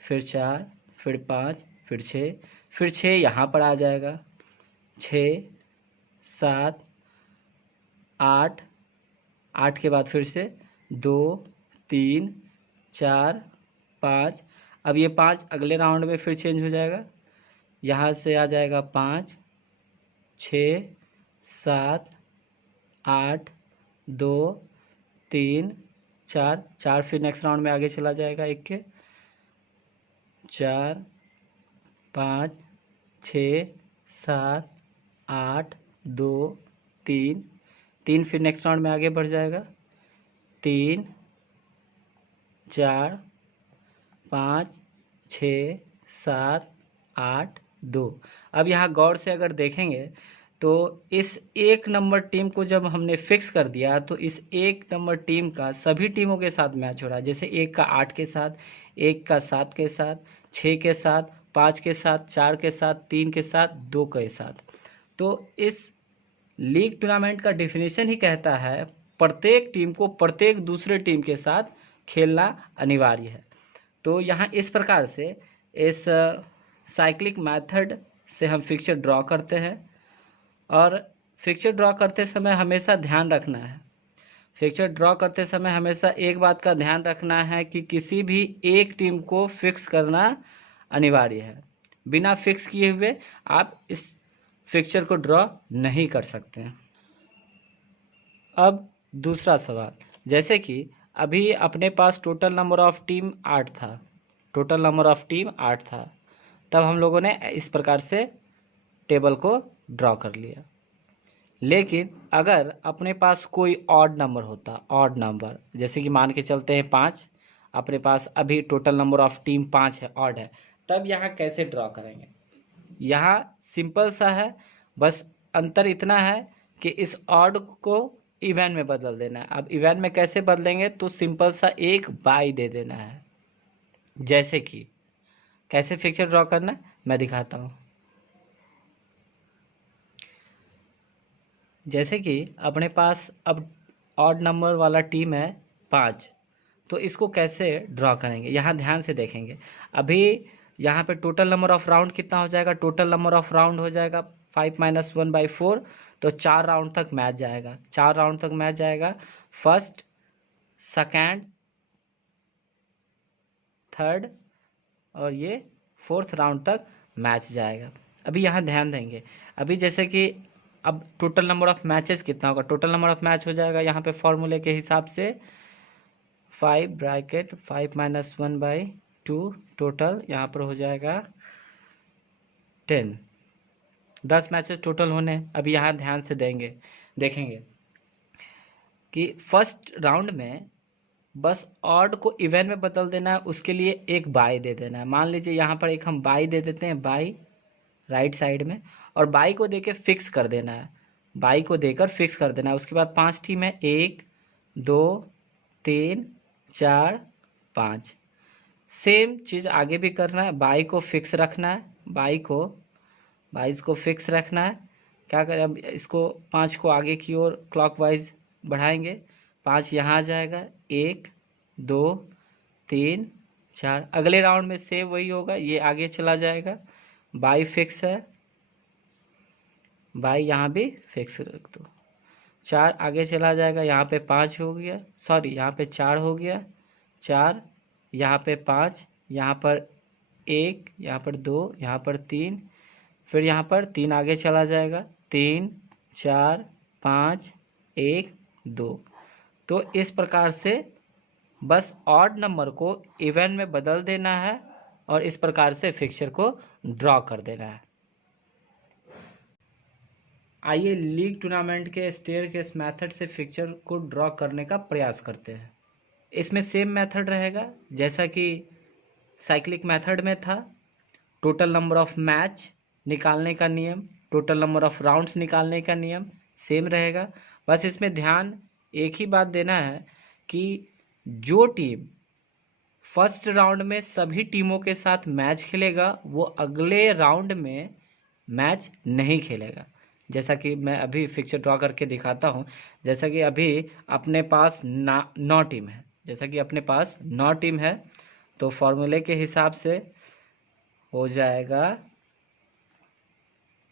फिर 4, फिर 5, फिर 6, फिर 6 यहाँ पर आ जाएगा, 6 7 8, 8 के बाद फिर से 2 3 4 5। अब ये 5 अगले राउंड में फिर चेंज हो जाएगा, यहाँ से आ जाएगा 5 6 7 8 2 3 4 4, फिर नेक्स्ट राउंड में आगे चला जाएगा, एक के 4 5 6 7 8 2 3 3, फिर नेक्स्ट राउंड में आगे बढ़ जाएगा, 3 4 5 6 7 8 2। अब यहाँ गौर से अगर देखेंगे तो इस एक नंबर टीम को जब हमने फिक्स कर दिया तो इस एक नंबर टीम का सभी टीमों के साथ मैच हो रहा है। जैसे एक का 8 के साथ, एक का 7 के साथ, 6 के साथ, 5 के साथ, 4 के साथ, 3 के साथ, 2 के साथ। तो इस लीग टूर्नामेंट का डेफिनेशन ही कहता है प्रत्येक टीम को प्रत्येक दूसरे टीम के साथ खेलना अनिवार्य है। तो यहाँ इस प्रकार से इस साइक्लिक मेथड से हम फिक्चर ड्रॉ करते हैं, और फिक्चर ड्रॉ करते समय हमेशा ध्यान रखना है, फिक्चर ड्रॉ करते समय हमेशा एक बात का ध्यान रखना है कि किसी भी एक टीम को फिक्स करना अनिवार्य है। बिना फिक्स किए हुए आप इस फिक्चर को ड्रॉ नहीं कर सकते हैं। अब दूसरा सवाल, जैसे कि अभी अपने पास टोटल नंबर ऑफ टीम 8 था, टोटल नंबर ऑफ टीम 8 था, तब हम लोगों ने इस प्रकार से टेबल को ड्रॉ कर लिया। लेकिन अगर अपने पास कोई ऑड नंबर होता, ऑड नंबर, जैसे कि मान के चलते हैं 5, अपने पास अभी टोटल नंबर ऑफ टीम 5 है, ऑड है, तब यहाँ कैसे ड्रॉ करेंगे? यहाँ सिंपल सा है, बस अंतर इतना है कि इस ऑड को इवन में बदल देना है। अब इवन में कैसे बदलेंगे, तो सिंपल सा एक बाई दे देना है। जैसे कि कैसे फिक्चर ड्रॉ करना है मैं दिखाता हूँ। जैसे कि अपने पास अब ऑड नंबर वाला टीम है 5, तो इसको कैसे ड्रॉ करेंगे, यहाँ ध्यान से देखेंगे। अभी यहाँ पे टोटल नंबर ऑफ राउंड कितना हो जाएगा, टोटल नंबर ऑफ राउंड हो जाएगा 5 - 1/4, तो 4 राउंड तक मैच जाएगा, 4 राउंड तक मैच जाएगा। फर्स्ट, सेकेंड, थर्ड और ये फोर्थ राउंड तक मैच जाएगा। अभी यहाँ ध्यान देंगे, अभी जैसे कि अब टोटल नंबर ऑफ मैचेस कितना होगा, टोटल नंबर ऑफ मैच हो जाएगा यहाँ पे फॉर्मूले के हिसाब से 5 ब्रैकेट 5 माइनस 1/2 टोटल यहाँ पर हो जाएगा 10। 10 मैचेस टोटल होने। अभी यहाँ ध्यान से देखेंगे कि फर्स्ट राउंड में बस ऑड को इवन में बदल देना है, उसके लिए एक बाई दे देना है। मान लीजिए यहाँ पर एक हम बाई दे देते हैं, बाई राइट साइड में, और बाई को देके फिक्स कर देना है, बाई को देकर फिक्स कर देना है। उसके बाद 5 टीम है, 1 2 3 4 5। सेम चीज़ आगे भी करना है, बाई को फिक्स रखना है, बाईस को फिक्स रखना है। क्या करें, अब इसको 5 को आगे की ओर क्लॉकवाइज बढ़ाएंगे, 5 यहाँ आ जाएगा, 1 2 3 4। अगले राउंड में सेम वही होगा, ये आगे चला जाएगा, बाई फिक्स है, बाई यहाँ भी फिक्स रख दो, 4 आगे चला जाएगा, यहाँ पे 5 हो गया, सॉरी यहाँ पे 4 हो गया, 4 यहाँ पे 5, यहाँ पर 1, यहाँ पर 2, यहाँ पर 3, फिर यहाँ पर 3 आगे चला जाएगा, 3 4 5 1 2। तो इस प्रकार से बस ऑड नंबर को इवन में बदल देना है और इस प्रकार से फिक्चर को ड्रॉ कर देना है। आइए लीग टूर्नामेंट के स्टेयरकेस मेथड से फिक्चर को ड्रॉ करने का प्रयास करते हैं। इसमें सेम मेथड रहेगा जैसा कि साइक्लिक मेथड में था। टोटल नंबर ऑफ मैच निकालने का नियम, टोटल नंबर ऑफ राउंड्स निकालने का नियम सेम रहेगा। बस इसमें ध्यान एक ही बात देना है कि जो टीम फर्स्ट राउंड में सभी टीमों के साथ मैच खेलेगा वो अगले राउंड में मैच नहीं खेलेगा। जैसा कि मैं अभी फिक्चर ड्रॉ करके दिखाता हूँ। जैसा कि अभी अपने पास 9 टीम है, जैसा कि अपने पास 9 टीम है, तो फॉर्मूले के हिसाब से हो जाएगा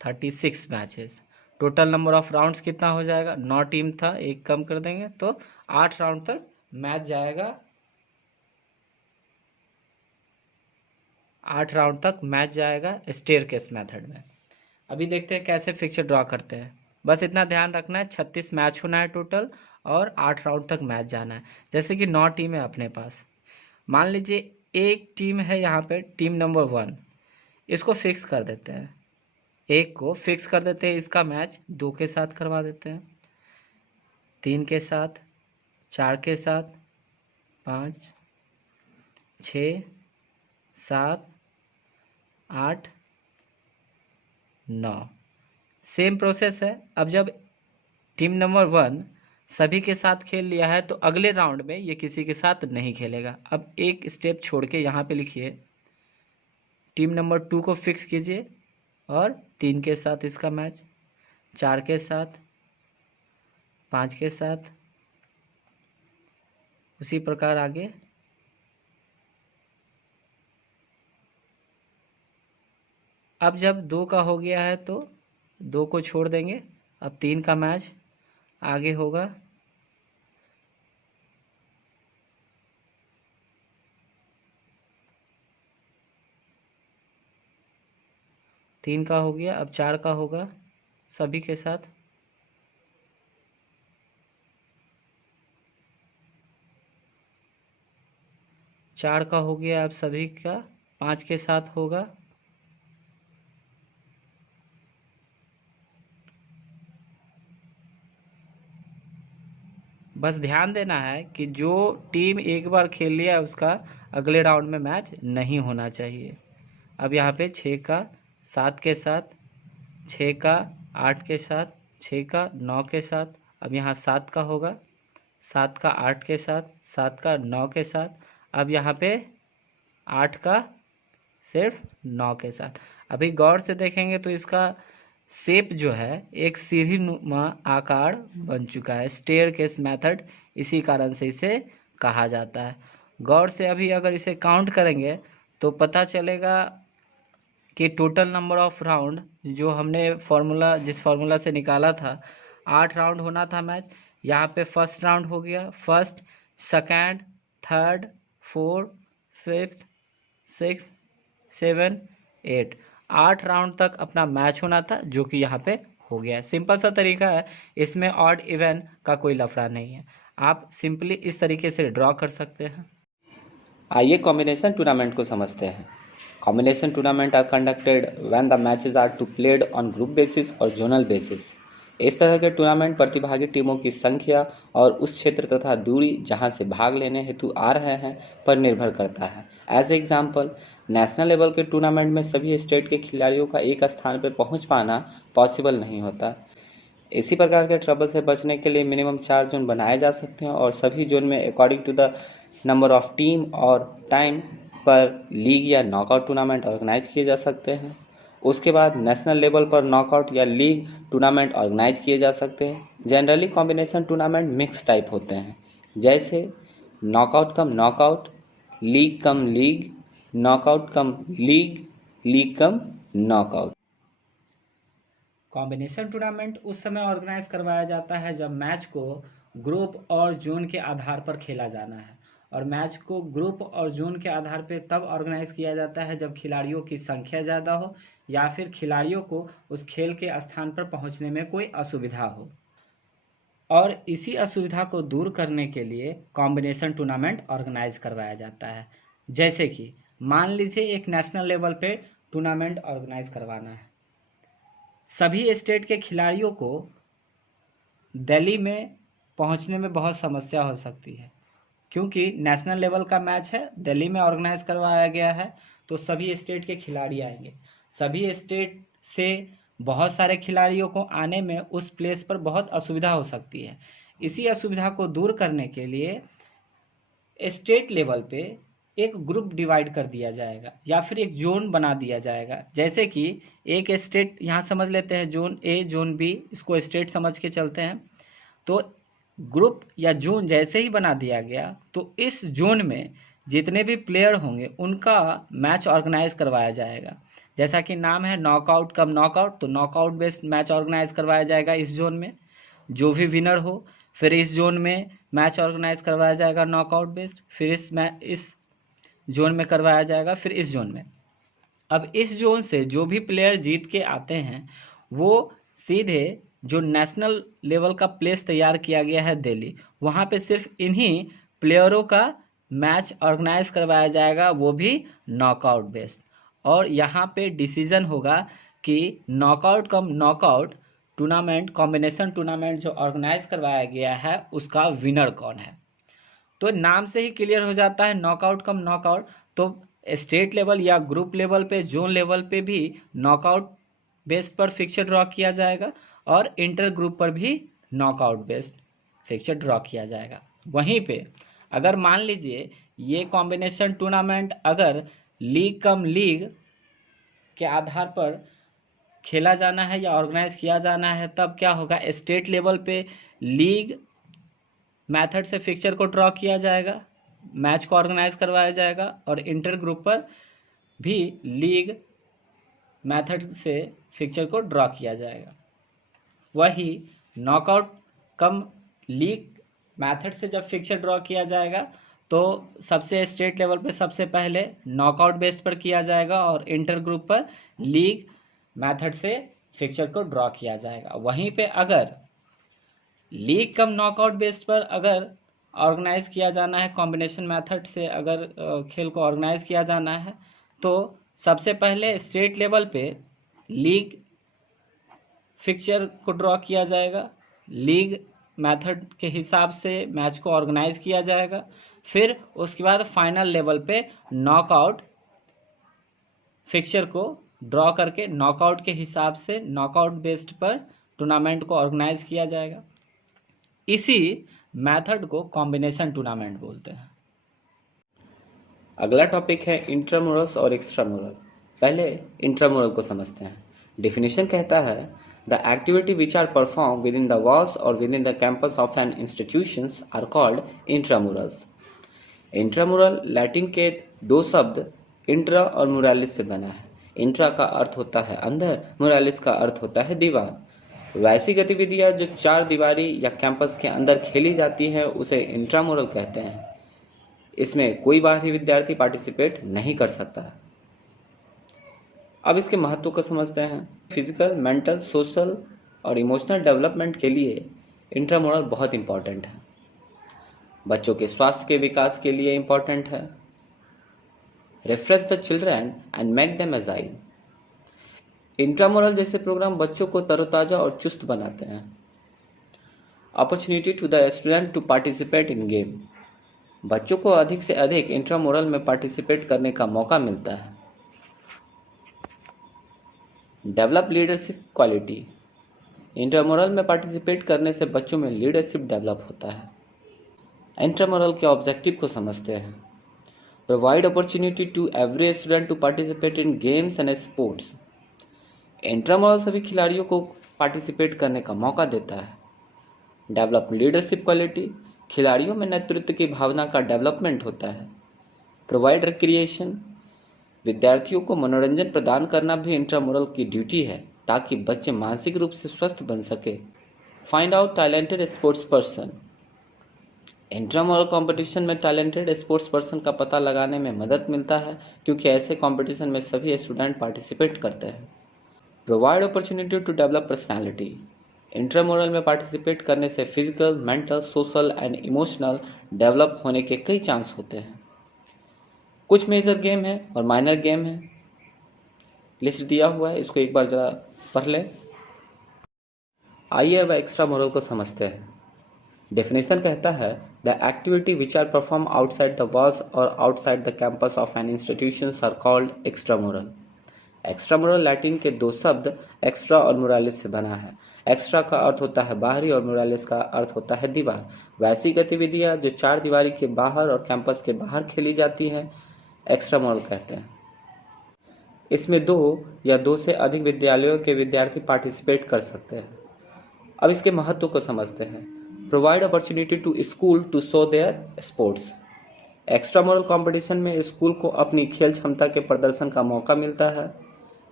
36 matches. Total number of rounds कितना हो जाएगा, 9 टीम था, एक कम कर देंगे तो 8 राउंड तक मैच जाएगा, 8 राउंड तक मैच जाएगा स्टेयरकेस मेथड में। अभी देखते हैं कैसे फिक्चर ड्रॉ करते हैं। बस इतना ध्यान रखना है 36 मैच होना है टोटल और 8 राउंड तक मैच जाना है। जैसे कि 9 टीम है अपने पास, मान लीजिए एक टीम है यहाँ पे, टीम नंबर 1, इसको फिक्स कर देते हैं, एक को फिक्स कर देते हैं, इसका मैच 2 के साथ करवा देते हैं, 3 के साथ, 4 के साथ, 5 6 7 8 9। सेम प्रोसेस है। अब जब टीम नंबर 1 सभी के साथ खेल लिया है तो अगले राउंड में ये किसी के साथ नहीं खेलेगा। अब एक स्टेप छोड़ के यहाँ पे लिखिए, टीम नंबर 2 को फिक्स कीजिए और 3 के साथ इसका मैच, 4 के साथ, 5 के साथ, उसी प्रकार आगे। अब जब 2 का हो गया है तो 2 को छोड़ देंगे, अब 3 का मैच आगे होगा, तीन का हो गया, अब 4 का होगा सभी के साथ, चार का हो गया अब सभी का, 5 के साथ होगा, बस ध्यान देना है कि जो टीम एक बार खेल लिया उसका अगले राउंड में मैच नहीं होना चाहिए। अब यहाँ पे 6 का 7 के साथ, 6 का 8 के साथ, 6 का 9 के साथ, अब यहाँ 7 का होगा, 7 का 8 के साथ, 7 का 9 के साथ, अब यहाँ पे 8 का सिर्फ 9 के साथ। अभी गौर से देखेंगे तो इसका शेप जो है एक सीढ़ी नुमा आकार बन चुका है। स्टेयरकेस मेथड इसी कारण से इसे कहा जाता है। गौर से अभी अगर इसे काउंट करेंगे तो पता चलेगा कि टोटल नंबर ऑफ राउंड जो हमने जिस फार्मूला से निकाला था, 8 राउंड होना था मैच, यहाँ पे फर्स्ट राउंड हो गया, first, second, third, fourth, fifth, 6, 7, 8, 8 round तक अपना मैच होना था, जो कि यहाँ पे हो गया है। सिंपल सा तरीका है, इसमें ऑड इवन का कोई लफड़ा नहीं है। आप सिंपली इस तरीके से ड्रॉ कर सकते हैं। आइए कॉम्बिनेशन टूर्नामेंट को समझते हैं। Combination tournament are conducted when the matches are to played on group basis और जोनल बेसिस। इस तरह के टूर्नामेंट प्रतिभागी टीमों की संख्या और उस क्षेत्र तथा दूरी जहां से भाग लेने हेतु आ रहे हैं पर निर्भर करता है। एज एग्जाम्पल, नेशनल लेवल के टूर्नामेंट में सभी स्टेट के खिलाड़ियों का एक स्थान पर पहुंच पाना पॉसिबल नहीं होता। इसी प्रकार के ट्रबल से बचने के लिए मिनिमम 4 जोन बनाए जा सकते हैं और सभी जोन में according to the number of team और टाइम पर लीग या नॉकआउट टूर्नामेंट ऑर्गेनाइज किए जा सकते हैं। उसके बाद नेशनल लेवल पर नॉकआउट या लीग टूर्नामेंट ऑर्गेनाइज किए जा सकते हैं। Generally combination tournament mix type होते हैं, जैसे knockout cum knockout, league cum league, knockout cum league, league cum knockout. Combination tournament उस समय ऑर्गेनाइज करवाया जाता है जब मैच को ग्रुप और जोन के आधार पर खेला जाना है, और मैच को ग्रुप और जोन के आधार पर तब ऑर्गेनाइज किया जाता है जब खिलाड़ियों की संख्या ज़्यादा हो या फिर खिलाड़ियों को उस खेल के स्थान पर पहुंचने में कोई असुविधा हो। और इसी असुविधा को दूर करने के लिए कॉम्बिनेशन टूर्नामेंट ऑर्गेनाइज करवाया जाता है। जैसे कि मान लीजिए एक नेशनल लेवल पे टूर्नामेंट ऑर्गेनाइज करवाना है। सभी स्टेट के खिलाड़ियों को दिल्ली में पहुंचने में बहुत समस्या हो सकती है, क्योंकि नेशनल लेवल का मैच है, दिल्ली में ऑर्गेनाइज करवाया गया है, तो सभी स्टेट के खिलाड़ी आएंगे। सभी स्टेट से बहुत सारे खिलाड़ियों को आने में उस प्लेस पर बहुत असुविधा हो सकती है। इसी असुविधा को दूर करने के लिए स्टेट लेवल पे एक ग्रुप डिवाइड कर दिया जाएगा या फिर एक जोन बना दिया जाएगा। जैसे कि एक स्टेट यहाँ समझ लेते हैं, जोन ए, जोन बी, इसको स्टेट समझ के चलते हैं। तो ग्रुप या जोन जैसे ही बना दिया गया तो इस जोन में जितने भी प्लेयर होंगे उनका मैच ऑर्गेनाइज करवाया जाएगा। जैसा कि नाम है नॉकआउट कम नॉकआउट, तो नॉकआउट बेस्ड मैच ऑर्गेनाइज करवाया जाएगा इस जोन में। जो भी विनर हो फिर इस जोन में मैच ऑर्गेनाइज करवाया जाएगा नॉकआउट बेस्ड, फिर इस जोन में करवाया जाएगा, फिर इस जोन में। अब इस जोन से जो भी प्लेयर जीत के आते हैं वो सीधे जो नेशनल लेवल का प्लेस तैयार किया गया है दिल्ली, वहाँ पे सिर्फ इन्हीं प्लेयरों का मैच ऑर्गेनाइज करवाया जाएगा, वो भी नॉकआउट बेस्ड। और यहाँ पे डिसीजन होगा कि knockout cum knockout tournament, combination tournament जो ऑर्गेनाइज करवाया गया है उसका विनर कौन है। तो नाम से ही क्लियर हो जाता है नॉकआउट कम नॉकआउट। तो स्टेट लेवल या ग्रुप लेवल पे, जोन लेवल पे भी नॉकआउट बेस्ड पर फिक्चर ड्रॉ किया जाएगा और इंटर ग्रुप पर भी नॉकआउट बेस्ड फिक्चर ड्रॉ किया जाएगा। वहीं पे अगर मान लीजिए ये कॉम्बिनेशन टूर्नामेंट अगर लीग कम लीग के आधार पर खेला जाना है या ऑर्गेनाइज किया जाना है, तब क्या होगा, स्टेट लेवल पे लीग मेथड से फिक्चर को ड्रॉ किया जाएगा, मैच को ऑर्गेनाइज करवाया जाएगा, और इंटर ग्रुप पर भी लीग मेथड से फिक्चर को ड्रॉ किया जाएगा। वही नॉकआउट कम लीग मेथड से जब फिक्चर ड्रॉ किया जाएगा तो सबसे स्टेट लेवल पे सबसे पहले नॉकआउट बेस्ड पर किया जाएगा और इंटर ग्रुप पर लीग मेथड से फिक्चर को ड्रॉ किया जाएगा। वहीं पे अगर लीग कम नॉकआउट बेस्ड पर अगर ऑर्गेनाइज किया जाना है, कॉम्बिनेशन मेथड से अगर खेल को ऑर्गेनाइज किया जाना है, तो सबसे पहले स्टेट लेवल पे लीग फिक्चर को ड्रॉ किया जाएगा, लीग मेथड के हिसाब से मैच को ऑर्गेनाइज किया जाएगा, फिर उसके बाद फाइनल लेवल पे नॉकआउट फिक्चर को ड्रॉ करके नॉकआउट के हिसाब से नॉकआउट बेस्ड पर टूर्नामेंट को ऑर्गेनाइज किया जाएगा। इसी मेथड को कॉम्बिनेशन टूर्नामेंट बोलते हैं। अगला टॉपिक है इंट्रामुरल्स और एक्स्ट्रामुरल। पहले इंट्रामुरल को समझते हैं। डिफिनेशन कहता है the activity which are perform within the walls और within the campus of an institutions are called intramurals. Intramural Latin के दो शब्द इंट्रा और मुरालिस से बना है। इंट्रा का अर्थ होता है अंदर, मुरालिस का अर्थ होता है दीवार। वैसी गतिविधियां जो चार दीवारी या कैंपस के अंदर खेली जाती हैं उसे इंट्रामुरल कहते हैं। इसमें कोई बाहरी विद्यार्थी पार्टिसिपेट नहीं कर सकता है। अब इसके महत्व को समझते हैं। फिजिकल, मेंटल, सोशल और इमोशनल डेवलपमेंट के लिए इंट्रामुरल बहुत इंपॉर्टेंट है। बच्चों के स्वास्थ्य के विकास के लिए इंपॉर्टेंट है। Refresh the children and make them agile. Intramural जैसे प्रोग्राम बच्चों को तरोताजा और चुस्त बनाते हैं। Opportunity to the student to participate in game. बच्चों को अधिक से अधिक इंट्रामुरल में पार्टिसिपेट करने का मौका मिलता है। Develop leadership quality. इंट्रामुरल में पार्टिसिपेट करने से बच्चों में लीडरशिप डेवलप होता है। इंट्रामुरल के ऑब्जेक्टिव को समझते हैं। Provide opportunity to every student to participate in games and sports. Intramural सभी खिलाड़ियों को पार्टिसिपेट करने का मौका देता है। Develop leadership quality. खिलाड़ियों में नेतृत्व की भावना का डेवलपमेंट होता है। Provide recreation. विद्यार्थियों को मनोरंजन प्रदान करना भी इंट्रामुरल की ड्यूटी है ताकि बच्चे मानसिक रूप से स्वस्थ बन सके। Find out talented sports person. Intramural competition में टैलेंटेड स्पोर्ट्स पर्सन का पता लगाने में मदद मिलता है क्योंकि ऐसे कंपटीशन में सभी स्टूडेंट पार्टिसिपेट करते हैं। Provide opportunity to develop personality. Intramural में पार्टिसिपेट करने से physical, mental, social and emotional develop होने के कई चांस होते हैं। कुछ मेजर गेम है और माइनर गेम है, लिस्ट दिया हुआ है, इसको एक बार जरा पढ़ लें। आइए अब एक्स्ट्रा मोरल को समझते हैं। डेफिनेशन कहता है the activity which are perform outside the walls और outside the campus of an institution are called extramural. Extramural Latin के दो शब्द एक्स्ट्रा और मोरालिस से बना है। एक्स्ट्रा का अर्थ होता है बाहरी और मोरालिस का अर्थ होता है दीवार। वैसी गतिविधियां जो चार दीवारी के बाहर और कैंपस के बाहर खेली जाती हैं एक्स्ट्रा मोरल कहते हैं। इसमें दो या दो से अधिक विद्यालयों के विद्यार्थी पार्टिसिपेट कर सकते हैं। अब इसके महत्व को समझते हैं। Provide opportunity to school to show their sports. Extramural competition में स्कूल को अपनी खेल क्षमता के प्रदर्शन का मौका मिलता है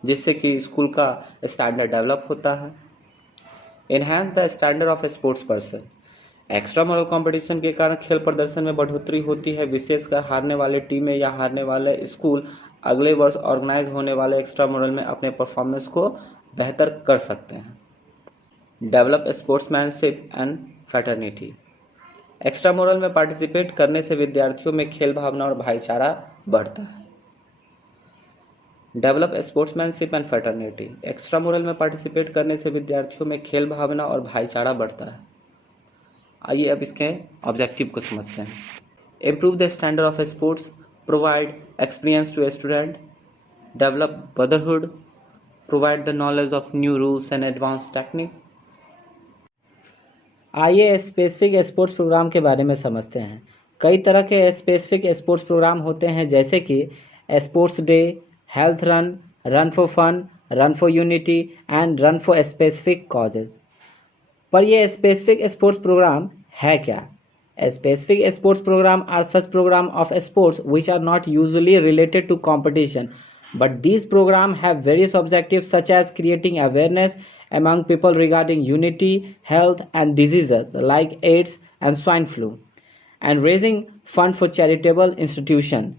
जिससे कि स्कूल का स्टैंडर्ड डेवलप होता है। Enhance the standard of A sports person. Extra moral competition के कारण खेल प्रदर्शन में बढ़ोतरी होती है, विशेषकर हारने वाले टीमें या हारने वाले स्कूल अगले वर्ष ऑर्गेनाइज होने वाले एक्स्ट्रा मोरल में अपने परफॉर्मेंस को बेहतर कर सकते हैं। Develop sportsmanship and fraternity. Extra moral में पार्टिसिपेट करने से विद्यार्थियों में खेल भावना और भाईचारा बढ़ता है। Develop sportsmanship and fraternity. Extra moral में पार्टिसिपेट करने से विद्यार्थियों में खेल भावना और भाईचारा बढ़ता है। आइए अब इसके ऑब्जेक्टिव को समझते हैं। Improve the standard of sports, provide experience to a student, develop brotherhood, provide the knowledge of new rules and advance technique. आइए स्पेसिफिक स्पोर्ट्स प्रोग्राम के बारे में समझते हैं। कई तरह के स्पेसिफिक स्पोर्ट्स प्रोग्राम होते हैं जैसे कि sports day, health run, run for fun, run for unity and run for specific causes. पर ये स्पेसिफिक स्पोर्ट्स प्रोग्राम है क्या? Specific sports program are such program of sports which are not usually related to competition, but these programs have various objectives such as creating awareness among people regarding unity, health and diseases like AIDS and swine flu, and raising fund for charitable institution.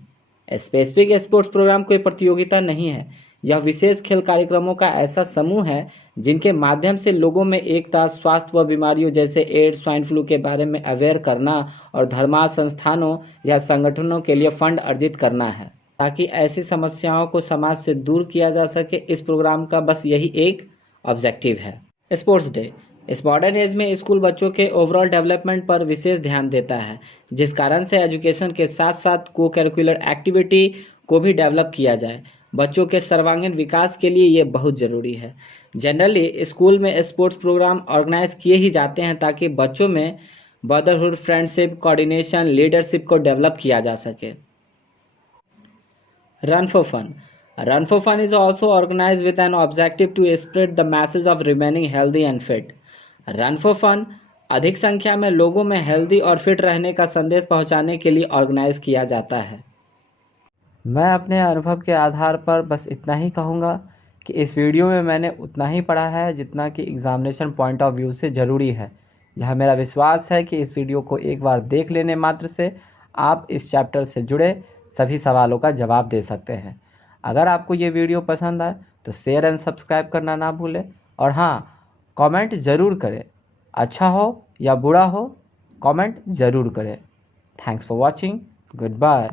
Specific sports program कोई प्रतियोगिता नहीं है, यह विशेष खेल कार्यक्रमों का ऐसा समूह है जिनके माध्यम से लोगों में एकता, स्वास्थ्य व बीमारियों जैसे एड्स, स्वाइन फ्लू के बारे में अवेयर करना और धर्मार्थ संस्थानों या संगठनों के लिए फंड अर्जित करना है ताकि ऐसी समस्याओं को समाज से दूर किया जा सके। इस प्रोग्राम का बस यही एक ऑब्जेक्टिव है। Sports day. इस मॉडर्न एज में स्कूल बच्चों के ओवरऑल डेवलपमेंट पर विशेष ध्यान देता है, जिस कारण से एजुकेशन के साथ साथ को करिकुलर एक्टिविटी को भी डेवलप किया जाए। बच्चों के सर्वांगीण विकास के लिए ये बहुत ज़रूरी है। जनरली स्कूल में स्पोर्ट्स प्रोग्राम ऑर्गेनाइज किए ही जाते हैं ताकि बच्चों में ब्रदरहुड, फ्रेंडशिप, कोऑर्डिनेशन, लीडरशिप को डेवलप किया जा सके। Run for fun. Run for fun is also organize with an objective to spread the message of remaining healthy and fit. Run for fun अधिक संख्या में लोगों में हेल्दी और फिट रहने का संदेश पहुंचाने के लिए ऑर्गेनाइज किया जाता है। मैं अपने अनुभव के आधार पर बस इतना ही कहूँगा कि इस वीडियो में मैंने उतना ही पढ़ा है जितना कि एग्जामिनेशन पॉइंट ऑफ व्यू से ज़रूरी है। यह मेरा विश्वास है कि इस वीडियो को एक बार देख लेने मात्र से आप इस चैप्टर से जुड़े सभी सवालों का जवाब दे सकते हैं। अगर आपको ये वीडियो पसंद आए तो शेयर एंड सब्सक्राइब करना ना भूलें, और हाँ, कमेंट ज़रूर करें। अच्छा हो या बुरा हो, कमेंट ज़रूर करें। Thanks for watching. Good bye.